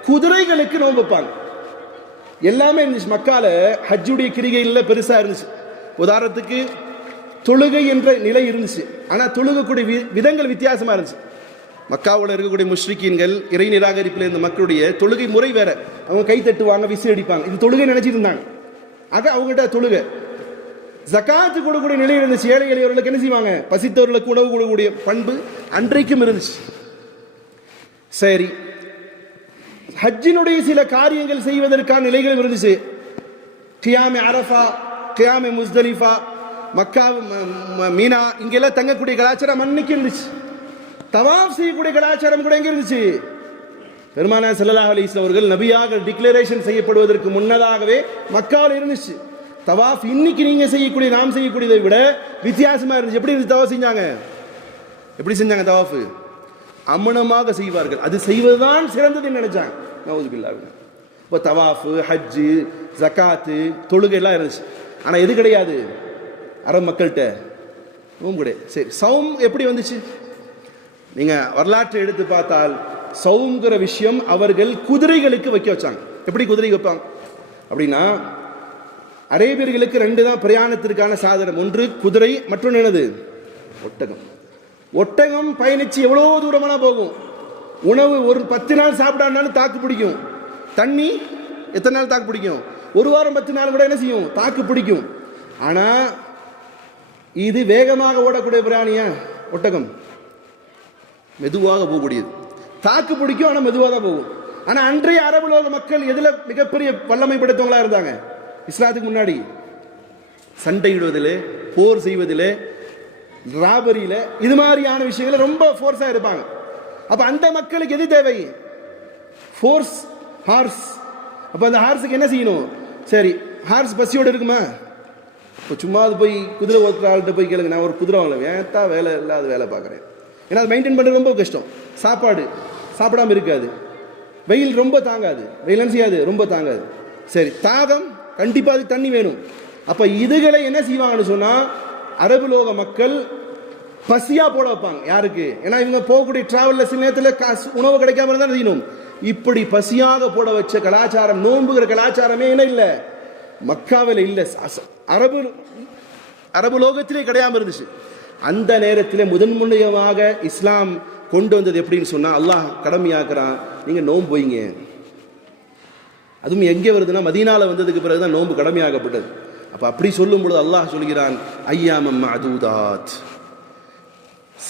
குதிரைகளுக்கு நோன்பு வைப்பாங்க. எல்லாமே இருந்துச்சு மக்கால. ஹஜ்ஜுடைய கிரிகையில் பெருசா இருந்துச்சு. உதாரணத்துக்கு தொழுகை என்ற நிலை இருந்துச்சு, ஆனா தொழுகக்கூடிய விதங்கள் வித்தியாசமா இருந்துச்சு. மக்காவில் இருக்கக்கூடிய முஷ்ரிக்கீன்கள், இறை நிராகரிப்பில் இருந்த மக்களுடைய தொழுகை முறை வேற. அவங்க கை தட்டுவாங்க, விசில் அடிப்பாங்க, இது தொழுகை நினைச்சிட்டு இருந்தாங்க. ஆக அவங்ககிட்ட தொழுகை. ஜகாத்து கொடுக்கக்கூடிய நிலை இருந்துச்சு. ஏழை எளியவர்களுக்கு என்ன செய்வாங்க? பசித்தவர்களுக்கு உணவு கொடுக்கக்கூடிய பண்பு அன்றைக்கும் இருந்துச்சு. சரி, ஹஜ்ஜினுடைய சில காரியங்கள் செய்வதற்கான நிலைகளும் இருந்துச்சு. கியாமே அரஃபா, கியாமே முஸ்தலிஃபா, மக்கா, மீனா, இங்கெல்லாம் தங்கக்கூடிய கலாச்சாரம் அன்னைக்கு இருந்துச்சு. தவாஃப் செய்யக்கூடிய கலாச்சாரம் கூட எங்க இருந்துச்சு? பெருமானார் ஸல்லல்லாஹு அலைஹி வஸல்லம் அவர்கள் நபியாக டிக்ளரேஷன் செய்யப்படுவதற்கு முன்னதாகவே மக்காவில் இருந்துச்சு. தவாஃப் இன்னைக்கு நீங்க செய்யக்கூடிய நாம் செய்யக்கூடியதை விட வித்தியாசமா இருந்துச்சு. எப்படி இருந்துச்சு தவாஃப் செஞ்சாங்க? எப்படி செஞ்சாங்க தவாஃப்? அமனமாக செய்வார்கள். அது செய்வதுதான் சிறந்ததுன்னு நினைச்சாங்க. நவுதுபில்லாஹ். இப்போ தவாஃபு, ஹஜ்ஜு, ஜக்காத்து, தொழுகை எல்லாம் இருந்துச்சு. ஆனால் எது கிடையாது அரபு மக்கள்கிட்ட? நோம்பு கிடையாது. சரி, சௌம் எப்படி வந்துச்சு? நீங்கள் வரலாற்றை எடுத்து பார்த்தால் சௌம்ங்கிற விஷயம் அவர்கள் குதிரைகளுக்கு வைக்க வச்சாங்க. எப்படி குதிரைக்கு வைப்பாங்க அப்படின்னா, அரேபியர்களுக்கு 2 தான் பிரயாணத்திற்கான சாதனம். ஒன்று குதிரை, மற்றொன்று என்னது? ஒட்டகம். ஒட்டகம் பயணிச்சு எவ்வளோ தூரமான போகும். உணவு ஒரு 10 நாள் சாப்பிடாண்டாலும் தாக்கு பிடிக்கும். தண்ணி எத்தனை நாள் தாக்கு பிடிக்கும்? 1 வாரம் 10 நாள் கூட என்ன செய்யும்? தாக்கு பிடிக்கும். ஆனால் இது வேகமாக ஓடக்கூடிய பிராணியா? ஒட்டகம் மெதுவாக போகக்கூடியது. தாக்கு பிடிக்கும், ஆனால் மெதுவாக தான் போகும். ஆனால் அன்றைய அரபுலோக மக்கள் எதில் மிகப்பெரிய வல்லமை படைத்தவங்களா இருந்தாங்க? இஸ்லாத்துக்கு முன்னாடி சண்டையிடுவதில், போர் செய்வதில், ராபரியில், இது மாதிரியான விஷயங்கள் ரொம்ப ஃபோர்ஸாக இருப்பாங்க. அப்போ அந்த மக்களுக்கு எது தேவை? Force, horse. அப்போ அந்த ஹார்ஸுக்கு என்ன செய்யணும்? சரி, ஹார்ஸ் பசியோடு இருக்குமா? இப்போ சும்மா அது போய் குதிரை ஓட்டுற ஆள்கிட்ட போய் கேளுங்க, நான் ஒரு குதிரை வாங்கலாம், ஏன்தான் வேலை இல்லாத வேலை பார்க்குறேன். ஏன்னா அது மெயின்டைன் பண்ணுறது ரொம்ப கஷ்டம். சாப்பாடு சாப்பிடாமல் இருக்காது, வெயில் ரொம்ப தாங்காது, வெயில் என்ன செய்யாது, ரொம்ப தாங்காது. சரி, தாகம், கண்டிப்பாக அதுக்கு தண்ணி வேணும். அப்போ இதுகளை என்ன செய்வாங்கன்னு சொன்னால் அரபுலோக மக்கள் பசியாக போட வைப்பாங்க. யாருக்கு? ஏன்னா இவங்க போகக்கூடிய டிராவலில் சில நேரத்தில் காசு உணவு கிடைக்காம இருந்தால் செய்யணும். இப்படி பசியாக போட வச்ச கலாச்சாரம், நோன்புகிற கலாச்சாரமே என்ன இல்லை, மக்காவில் இல்லை, அரபு லோகத்திலே கிடையாமல் இருந்துச்சு. அந்த நேரத்தில் முதன்முறையாக இஸ்லாம் கொண்டு வந்தது எப்படின்னு சொன்னால், அல்லாஹ் கடமையாக்குறான், நீங்கள் நோன்பு வைங்க. அதுவும் எங்கே வருதுன்னா மதீனாவில் வந்ததுக்கு பிறகு தான் நோன்பு கடமையாகப்பட்டது. அப்போ அப்படி சொல்லும் பொழுது அல்லாஹ் சொல்கிறான், ஐயாமம் மஅதூதாத்,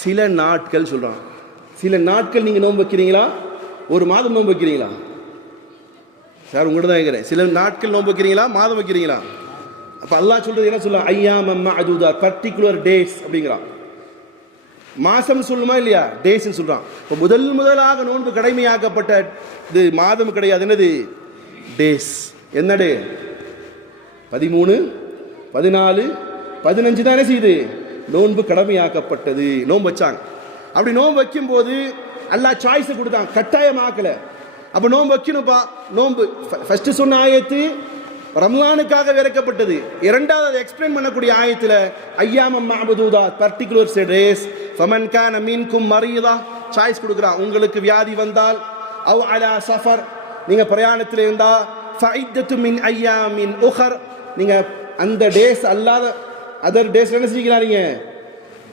சில நாட்கள் சொல்கிறான். சில நாட்கள் நீங்கள் நோன்பு வைக்கிறீங்களா? 1 மாதம் நோன்பு வைக்கிறீங்களா? சார் உங்கள்கிட்ட தான் கேட்குறேன். சில நாட்கள் நோன்பு வைக்கிறீங்களா, மாதம் வைக்கிறீங்களா? அப்போ அல்லாஹ் சொல்றது என்ன சொல்ல? ஐயாமம் மஅதூதாத், பர்டிகுலர் டேஸ் அப்படிங்கிறான். மாசம் சொல்லுமா இல்லையா? டேஸ் சொல்றான். இப்போ முதலாக நோன்பு கடமையாக்கப்பட்ட இது மாதம் கிடையாது, என்னது? டேஸ். என்ன டே? 13, 14, 15 தான் என்ன செய்யுது? நோன்பு கடமையாக்கப்பட்டது. நோன்பு வச்சாங்க. அப்படி நோன்பு வைக்கும் போது அல்லாஹ் சாய்ஸ் கொடுத்தான், கட்டாயமாக்கல. அப்ப நோன்பு வைக்கணும்பா. நோன்பு ஃபர்ஸ்ட் சொன்ன ஆயத்து ரம்லானுக்காக விரக்கப்பட்டது. இரண்டாவது எக்ஸ்பிளைன் பண்ணக்கூடிய ஆயத்துல ஐயாமம் மஅதூதாத், பர்டிகுலர் டேஸ். ஃபமன் கான மின்கும் மரீதா, சாய்ஸ் கொடுக்குறான். உங்களுக்கு வியாதி வந்தால், அவ் அலா சஃபர், நீங்க பிரயாணத்தில் இருந்தா, ஃபஇத்தத்து மின் ஐயாமின் உஹர், நீங்க அந்த டேஸ் அல்லாத அதர் டேஸ் என்ன செஞ்சுக்கலாம்,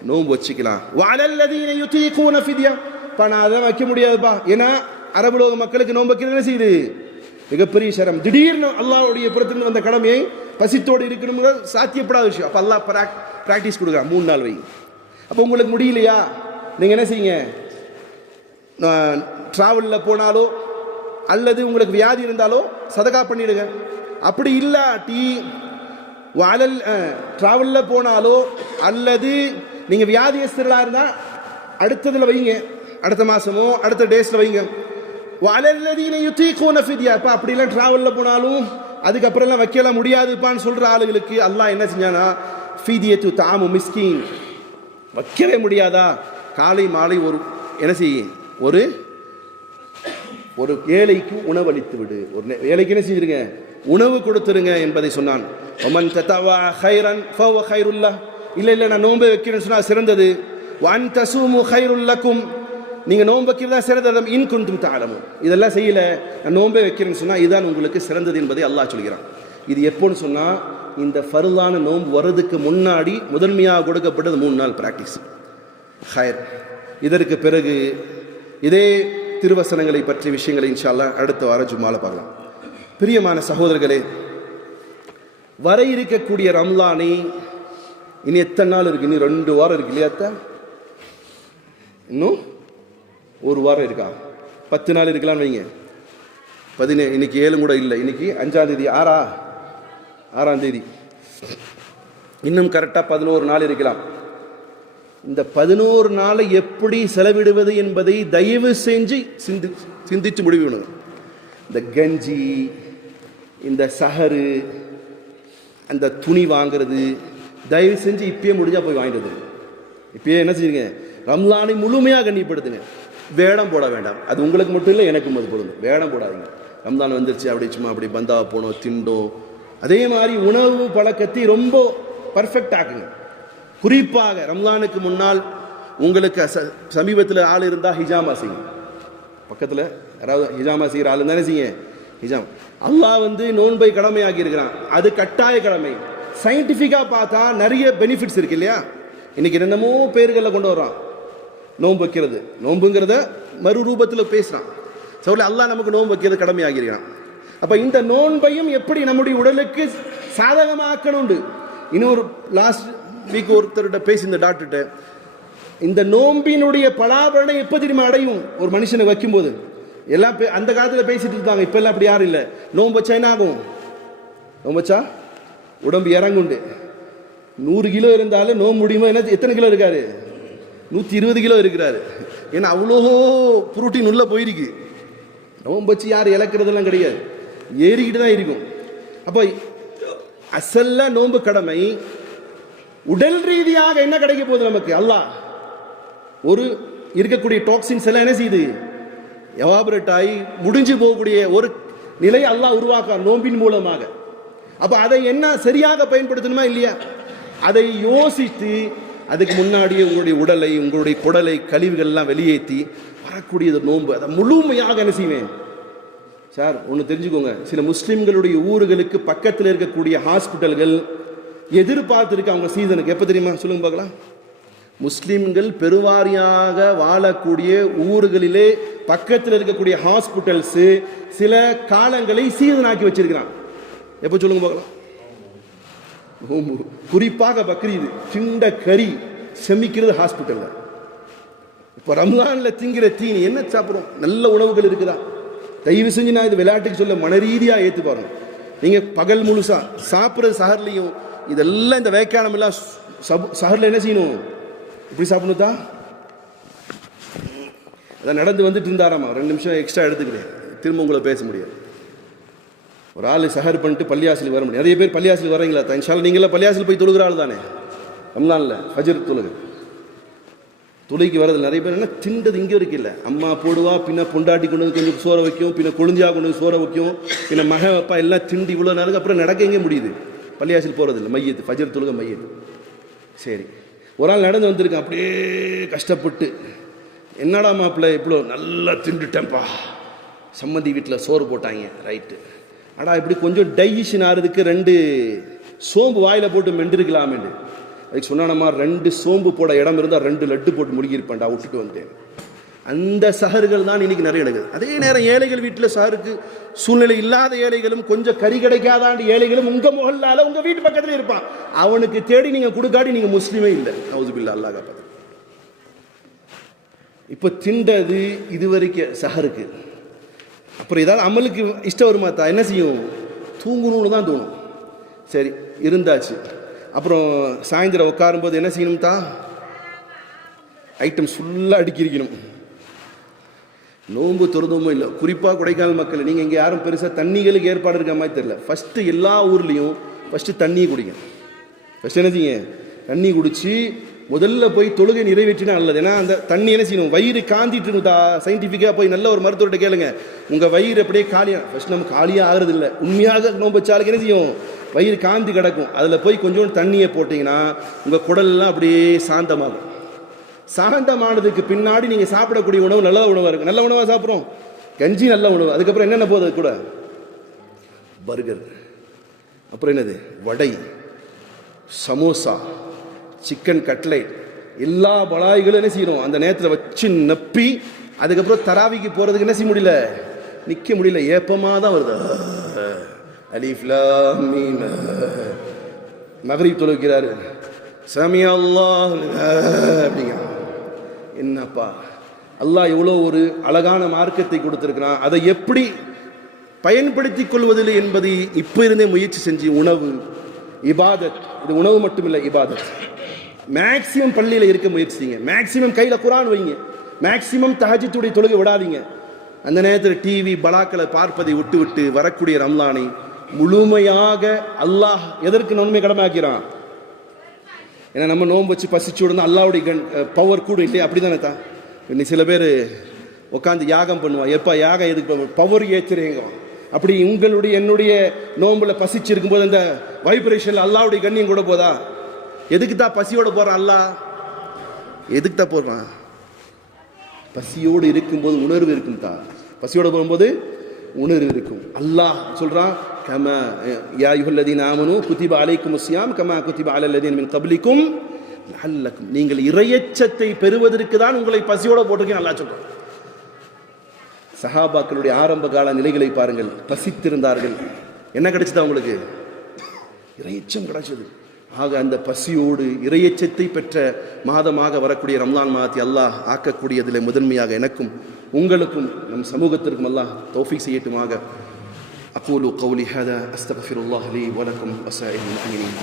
நோன்பு வச்சுக்கலாம். வஅலல்லதீன யுதீகூன ஃபித்யா, நான் அதை வைக்க முடியாதுப்பா. ஏன்னா அரபுலோக மக்களுக்கு நோன்பு வைக்கிறது என்ன செய்யுது? மிகப்பெரிய சிரமம். திடீர்னு அல்லாஹ்வுடைய புறத்திலிருந்து வந்த கடமையை பசித்தோடு இருக்கணுங்கிறது சாத்தியப்படாத விஷயம். அப்போ அல்லாஹ் ப்ராக்டிஸ் கொடுக்குறான், 3 நாள் வை. அப்போ உங்களுக்கு முடியலையா, நீங்கள் என்ன செய்யுங்க, ட்ராவலில் போனாலோ அல்லது உங்களுக்கு வியாதி இருந்தாலோ சதகா பண்ணிடுங்க. அப்படி இல்லாட்டி ட்ராவலில் போனாலோ அல்லது நீங்கள் வியாதியஸ்தர்களாக இருந்தால் அடுத்ததில் வைங்க, அடுத்த மாதமோ அடுத்த டேஸில் வைங்க. வஅலல்லதீன யுதீகூன ஃபித்யா, இப்போ அப்படிலாம் ட்ராவலில் போனாலும் அதுக்கப்புறம்லாம் வைக்கலாம் முடியாதுப்பான்னு சொல்கிற ஆளுகளுக்கு அல்லாஹ் என்ன செஞ்சானா, ஃபித்யத்து தாமு மிஸ்கீன், வைக்கவே முடியாதா, காலை மாலை ஒரு என்ன செய்ய, ஒரு ஏழைக்கு உணவளித்து விடு. ஒரு ஏழைக்கு என்ன செஞ்சிருங்க, உணவு கொடுத்துருங்க என்பதை சொன்னான். ஒமன் ததவா ஹைரன் ஃபவ ஹைருல்லா, இல்லை நான் நோன்பை வைக்கிறேன்னு சொன்னால் சிறந்தது. வன் தசூமு ஹைருல்லக்கும், நீங்கள் நோன்பு வைக்கிறதா சிறந்தது. இன் குன்தும் தஅலமூன், இதெல்லாம் செய்யலை நான் நோன்பை வைக்கிறேன்னு சொன்னால் இதுதான் உங்களுக்கு சிறந்தது என்பதை அல்லாஹ் சொல்கிறான். இது எப்போன்னு சொன்னால் இந்த ஃபர்லான நோன்பு வர்றதுக்கு முன்னாடி முதன்மையாக கொடுக்கப்பட்டது 3 நாள் பிராக்டிஸ் ஹைர். இதற்கு பிறகு இதே திருவசனங்களை பற்றிய விஷயங்களை இன்ஷா அல்லாஹ் அடுத்த வார ஜும்மால பார்க்கலாம். பிரியமான சகோதரர்களே, வர இருக்கக்கூடிய ரம்லானை இனி எத்தனை நாள் இருக்கு? இனி 2 வாரம் இருக்கு இல்லையா? இன்னும் 1 வாரம் இருக்கா? 10 நாள் இருக்கலாம்னு வைங்க. இன்னைக்கு 7 கூட இல்லை, இன்னைக்கு 5ஆம் தேதி, 6ஆம் தேதி, இன்னும் கரெக்டாக 11 நாள் இருக்கலாம். இந்த 11 நாளை எப்படி செலவிடுவது என்பதை தயவு செஞ்சு சிந்திச்சு முடிவு. இந்த கஞ்சி, இந்த சஹரு, அந்த துணி வாங்கிறது தயவு செஞ்சு இப்பயே முடிஞ்சா போய் வாங்கிட்டு. இப்பயே என்ன செஞ்சுருங்க, ரம்லானை முழுமையாக கண்ணிப்படுத்துங்க. வேடம் போட வேண்டாம். அது உங்களுக்கு மட்டும் இல்லை, எனக்கும் அது பொருந்தும். வேடம் போடாதீங்க. ரம்ஜான் வந்துருச்சு அப்படி சும்மா அப்படி பந்தா போனோம் திண்டோம். அதே மாதிரி உணவு பழக்கத்தை ரொம்ப பர்ஃபெக்ட் ஆக்குங்க. குறிப்பாக ரம்ஜானுக்கு முன்னால் உங்களுக்கு சமீபத்தில் ஆள் இருந்தால் ஹிஜாமா செய்யுங்க. பக்கத்தில் யாராவது ஹிஜாமா செய்கிற ஆள் தானே செய்யுங்க. ஹிஜாம் அல்லாஹ் நோன்பை கடமையாக்கி இருக்கிறான், அது கட்டாய கடமை. சயின்டிஃபிக்காக பார்த்தா நிறைய பெனிஃபிட்ஸ் இருக்கு இல்லையா. இன்னைக்கு என்னமோ பேர்களில் கொண்டு வர்றான் நோன்பு வைக்கிறது, நோன்புங்கிறத மறு ரூபத்தில் பேசுகிறான். சொல்ல அல்லாஹ் நமக்கு நோன்பு வைக்கிறது கடமையாகிறான். அப்போ இந்த நோன்பையும் எப்படி நம்முடைய உடலுக்கு சாதகமாக்கணுண்டு. இன்னொரு லாஸ்ட் வீக் ஒருத்தர்கிட்ட பேசி இந்த டாக்டர்கிட்ட, இந்த நோம்பினுடைய பலாபலனை எப்போ தெரியுமா அடையும் ஒரு மனுஷனை வைக்கும்போது. எல்லாம் அந்த காலத்தில் பேசிட்டு இருந்தாங்க, இப்பெல்லாம் அப்படி யாரும் இல்லை. நோன்பு வச்சா என்ன ஆகும்? நோன்பு வச்சா உடம்பு இறங்குண்டு. 100 கிலோ இருந்தாலும் நோம்பு முடியுமா? என்ன எத்தனை கிலோ இருக்காரு? 120 கிலோ இருக்கிறாரு. ஏன்னா அவ்வளோ புரோட்டீன் உள்ள போயிருக்கு. நோம்பு வச்சு யார் இழக்கிறதுலாம் கிடையாது, ஏறிக்கிட்டு தான் இருக்கும். அப்போ அசல்ல நோன்பு கடமை. உடல் ரீதியாக என்ன கிடைக்க போகுது நமக்கு? அல்லாஹ் ஒரு இருக்கக்கூடிய டாக்ஸின்ஸ் எல்லாம் என்ன செய்யுது? எவாபரேட் ஆகி முடிஞ்சு போகக்கூடிய ஒரு நிலை அல்லாஹ் உருவாக்குறார் நோம்பின் மூலமாக. அப்ப அதை என்ன சரியாக பயன்படுத்தணுமா இல்லையா, அதை யோசித்து அதுக்கு முன்னாடியே உங்களுடைய உடலை, உங்களுடைய குடலை, கழிவுகள் எல்லாம் வெளியேற்றி வரக்கூடியது நோன்பு. அதை முழுமையாக என்ன செய்வேன் சார்? ஒன்று தெரிஞ்சுக்கோங்க, சில முஸ்லிம்களுடைய ஊர்களுக்கு பக்கத்தில் இருக்கக்கூடிய ஹாஸ்பிட்டல்கள் எதிர்பார்த்துருக்கு அவங்க சீசனுக்கு. எப்போ தெரியுமா சொல்லுங்க பார்க்கலாம். முஸ்லிம்கள் பெருவாரியாக வாழக்கூடிய ஊர்களிலே பக்கத்தில் இருக்கக்கூடிய ஹாஸ்பிட்டல்ஸ் சில காலங்களை சீசன் ஆக்கி வச்சிருக்கிறான். எப்போ சொல்லுங்க பார்க்கலாம். குறிப்பாக பக்ரீது திண்ட கறி செமிக்கிறது ஹாஸ்பிட்டல்ல. இப்போ ரம்ஜான்ல திங்கிற தீனி என்ன சாப்பிடும்? நல்ல உணவுகள் இருக்குதா? தயவு செஞ்சு நான் இது விளையாட்டுக்கு சொல்ல, மன ரீதியாக ஏற்று பாருங்க. நீங்க பகல் முழுசா சாப்பிட்றது சஹர்லையும் இதெல்லாம் இந்த வேக்கானம் எல்லாம் சஹர்ல என்ன செய்யணும்? இப்படி சாப்பிடணும் தான். அதான் நடந்து வந்துட்டு இருந்தாராமா, 2 நிமிஷம் எக்ஸ்ட்ரா எடுத்துக்கிறேன், திரும்ப உங்களை பேச முடியாது. ஒரு ஆள் சஹர் பண்ணிட்டு பள்ளியாசில் வர முடியும். நிறைய பேர் பள்ளியாசில் வரீங்களா? இன்ஷால்லா நீங்களாம் பள்ளியாசில் போய் தொழுகிற ஆள் தானே. ரம்லான்ல ஃபஜ்ர் தொழுகைக்கு வரது நிறைய பேர் என்ன திண்டது இங்கே வரைக்கும் இல்லை. அம்மா போடுவா, பின்ன பொண்டாட்டி கொண்டு வந்து கொஞ்சம் சோற வைக்கும், பின்ன கொழுந்தியா கொண்டு வந்து சோற வைக்கும், பின்ன மக அப்பா எல்லாம் திண்டி இவ்வளோ நாளுக்கு அப்புறம் நடக்க எங்கே முடியுது? பள்ளியாசில் போகிறதில்லை, மையத்து ஃபஜ்ர் தொழுகை மையத்து. சரி, ஒரு ஆள் நடந்து வந்திருக்கேன் அப்படியே கஷ்டப்பட்டு, என்னடா மாப்பிள்ளை இவ்வளோ நல்லா திண்டுட்டேன்ப்பா, சம்மந்தி வீட்டில் சோறு போட்டாங்க, ரைட்டு. ஆனால் இப்படி கொஞ்சம் டைஜஷன் ஆகிறதுக்கு 2 சோம்பு வாயில் போட்டு மெண்டிருக்கலாமேண்டு. அதுக்கு சொன்னானம்மா 2 சோம்பு போட இடம் இருந்தால் 2 லட்டு போட்டு முழுகியிருப்பேன்டா, விட்டுட்டு வந்தேன். அந்த சஹர்கள் தான் இன்னைக்கு நிறைய நடக்குது. அதே நேரம் ஏழைகள் வீட்டில் சஹருக்கு சூழ்நிலை இல்லாத ஏழைகளும், கொஞ்சம் கறி கிடைக்காதாண்டி ஏழைகளும் உங்கள் முகல்லால உங்கள் வீட்டு பக்கத்தில் இருப்பான். அவனுக்கு தேடி நீங்கள் கொடுக்காடி நீங்கள் முஸ்லீமே இல்லை. நவுதுபில்லா, அல்லாஹ் காப்பாத்து. இப்போ திண்டது இதுவரைக்கும் சஹருக்கு. அப்புறம் ஏதாவது அமலுக்கு இஷ்டம் வருமா தான்? என்ன செய்யும்? தூங்கணும்னு தான் தோணும். சரி இருந்தாச்சு. அப்புறம் சாயந்தரம் உட்காரும்போது என்ன செய்யணும் தான்? ஐட்டம்ஸ் ஃபுல்லாக அடுக்கிஇருக்கணும். நோன்பு திறந்தோமோ இல்லை, குறிப்பாக கொடைக்கானல் மக்கள், நீங்கள் இங்கே யாரும் பெருசாக தண்ணிகளுக்கு ஏற்பாடு இருக்க மாதிரி தெரியல. ஃபஸ்ட்டு எல்லா ஊர்லேயும் ஃபஸ்ட்டு தண்ணியை குடிக்கும். ஃபஸ்ட்டு என்ன செய்யுங்க? தண்ணி குடிச்சு முதல்ல போய் தொழுகை நிறைவேற்றினா நல்லது. ஏன்னா அந்த தண்ணி என்ன செய்யணும்? வயிறு காந்திட்டு இருக்குதா? சயின்டிஃபிக்காக போய் நல்ல ஒரு மருத்துவர்கிட்ட கேளுங்க, உங்கள் வயிறு அப்படியே காலியாக, ஃபஸ்ட் நம்ம காலியாக ஆகிறது இல்லை, உண்மையாக நோன்பு வச்சாலுக்கு என்ன செய்யும்? வயிறு காந்தி கிடக்கும். அதில் போய் கொஞ்சோண்டு தண்ணியை போட்டிங்கன்னா உங்கள் குடல்லாம் அப்படியே சாந்தமாகும். சாந்தமானதுக்கு பின்னாடி நீங்கள் சாப்பிடக்கூடிய உணவு நல்ல உணவாக இருக்குது. நல்ல உணவாக சாப்பிட்றோம், கஞ்சி நல்ல உணவு. அதுக்கப்புறம் என்னென்ன போகுது கூட? பர்கர், அப்புறம் என்னது, வடை, சமோசா, சிக்கன் கட்லைட், எல்லா பலாய்களும் என்ன செய்யணும்? அந்த நேரத்தில் வச்சு நப்பி அதுக்கப்புறம் தராவிக்கு போகிறதுக்கு என்ன செய்ய முடியல? நிற்க முடியல, ஏப்பமாக தான் வருது. அலிஃப் லாம் மீம். மக்ரிப் தொழுகிறாரு, சமிஅ அல்லாஹ் அப்படிங்க. என்னப்பா, அல்லாஹ் எவ்வளோ ஒரு அழகான மார்க்கத்தை கொடுத்துருக்கிறான். அதை எப்படி பயன்படுத்தி கொள்வதில்லை என்பதை இப்போ இருந்தே முயற்சி செஞ்சு, உணவு இபாதத், இது உணவு மட்டுமில்லை இபாதத். மேக்சிமம் பள்ளியில் இருக்க முயற்சிங்க, மேக்சிமம் கையில் குரான் வைங்க, மேக்சிமம் தஹஜ்ஜுடைய தொழுகை விடாதீங்க. அந்த நேரத்தில் டிவி பலாக்களை பார்ப்பதை விட்டு விட்டு வரக்கூடிய ரம்லானை முழுமையாக அல்லாஹ் எதற்கு நன்மை கடமையாக்கிறான்? ஏன்னா நம்ம நோன்பு வச்சு பசிச்சு விடணும், அல்லாவுடைய பவர் கூட இல்லையா? அப்படி தானே தான். சில பேர் உட்காந்து யாகம் பண்ணுவான். எப்போ யாகம் எதுக்கு? பவர் ஏற்றுறீங்க. அப்படி உங்களுடைய என்னுடைய நோம்புல பசிச்சு இருக்கும்போது அந்த வைப்ரேஷன்ல அல்லாஹ்வுடைய கண்ணியம் கூட போதா? எதுக்கு தான் பசியோட போறான் அல்லாஹ்? எதுக்கு தான் போறான்? பசியோடு இருக்கும்போது உணர்வு இருக்கும் தான். பசியோட போகும்போது உணர்வு இருக்கும். அல்லாஹ் சொல்றான், கமா யா அய்யுஹல்லதீன ஆமனூ குதிப அலைக்குமுஸ் ஸியாம் கமா குதிப அலல் லதீன மின் கப்லிக்கும் லஅல்லக்கும், நீங்கள் இறையச்சத்தை பெறுவதற்கு தான் உங்களை பசியோட போட்டிருக்கேன் அல்லாஹ் சொல்றான். சஹாபாக்களுடைய ஆரம்ப கால நிலைகளை பாருங்கள். பசித்திருந்தார்கள். என்ன கிடைச்சது அவங்களுக்கு? இறையச்சம் கிடைச்சது. ஆக அந்த பசியோடு இறையச்சத்தை பெற்ற மாதமாக வரக்கூடிய ரம்லான் மாதத்தை அல்லாஹ் ஆக்கக்கூடியதில் முதன்மையாக எனக்கும் உங்களுக்கும் நம் சமூகத்திற்கும் அல்லாஹ் தௌஃபீக் செய்யட்டுமாக. அகூலு கௌலி ஹாதா அஸ்தக்ஃபிருல்லாஹ் லீ வலக்கும் வஸாயிரில் முஃமினீன்.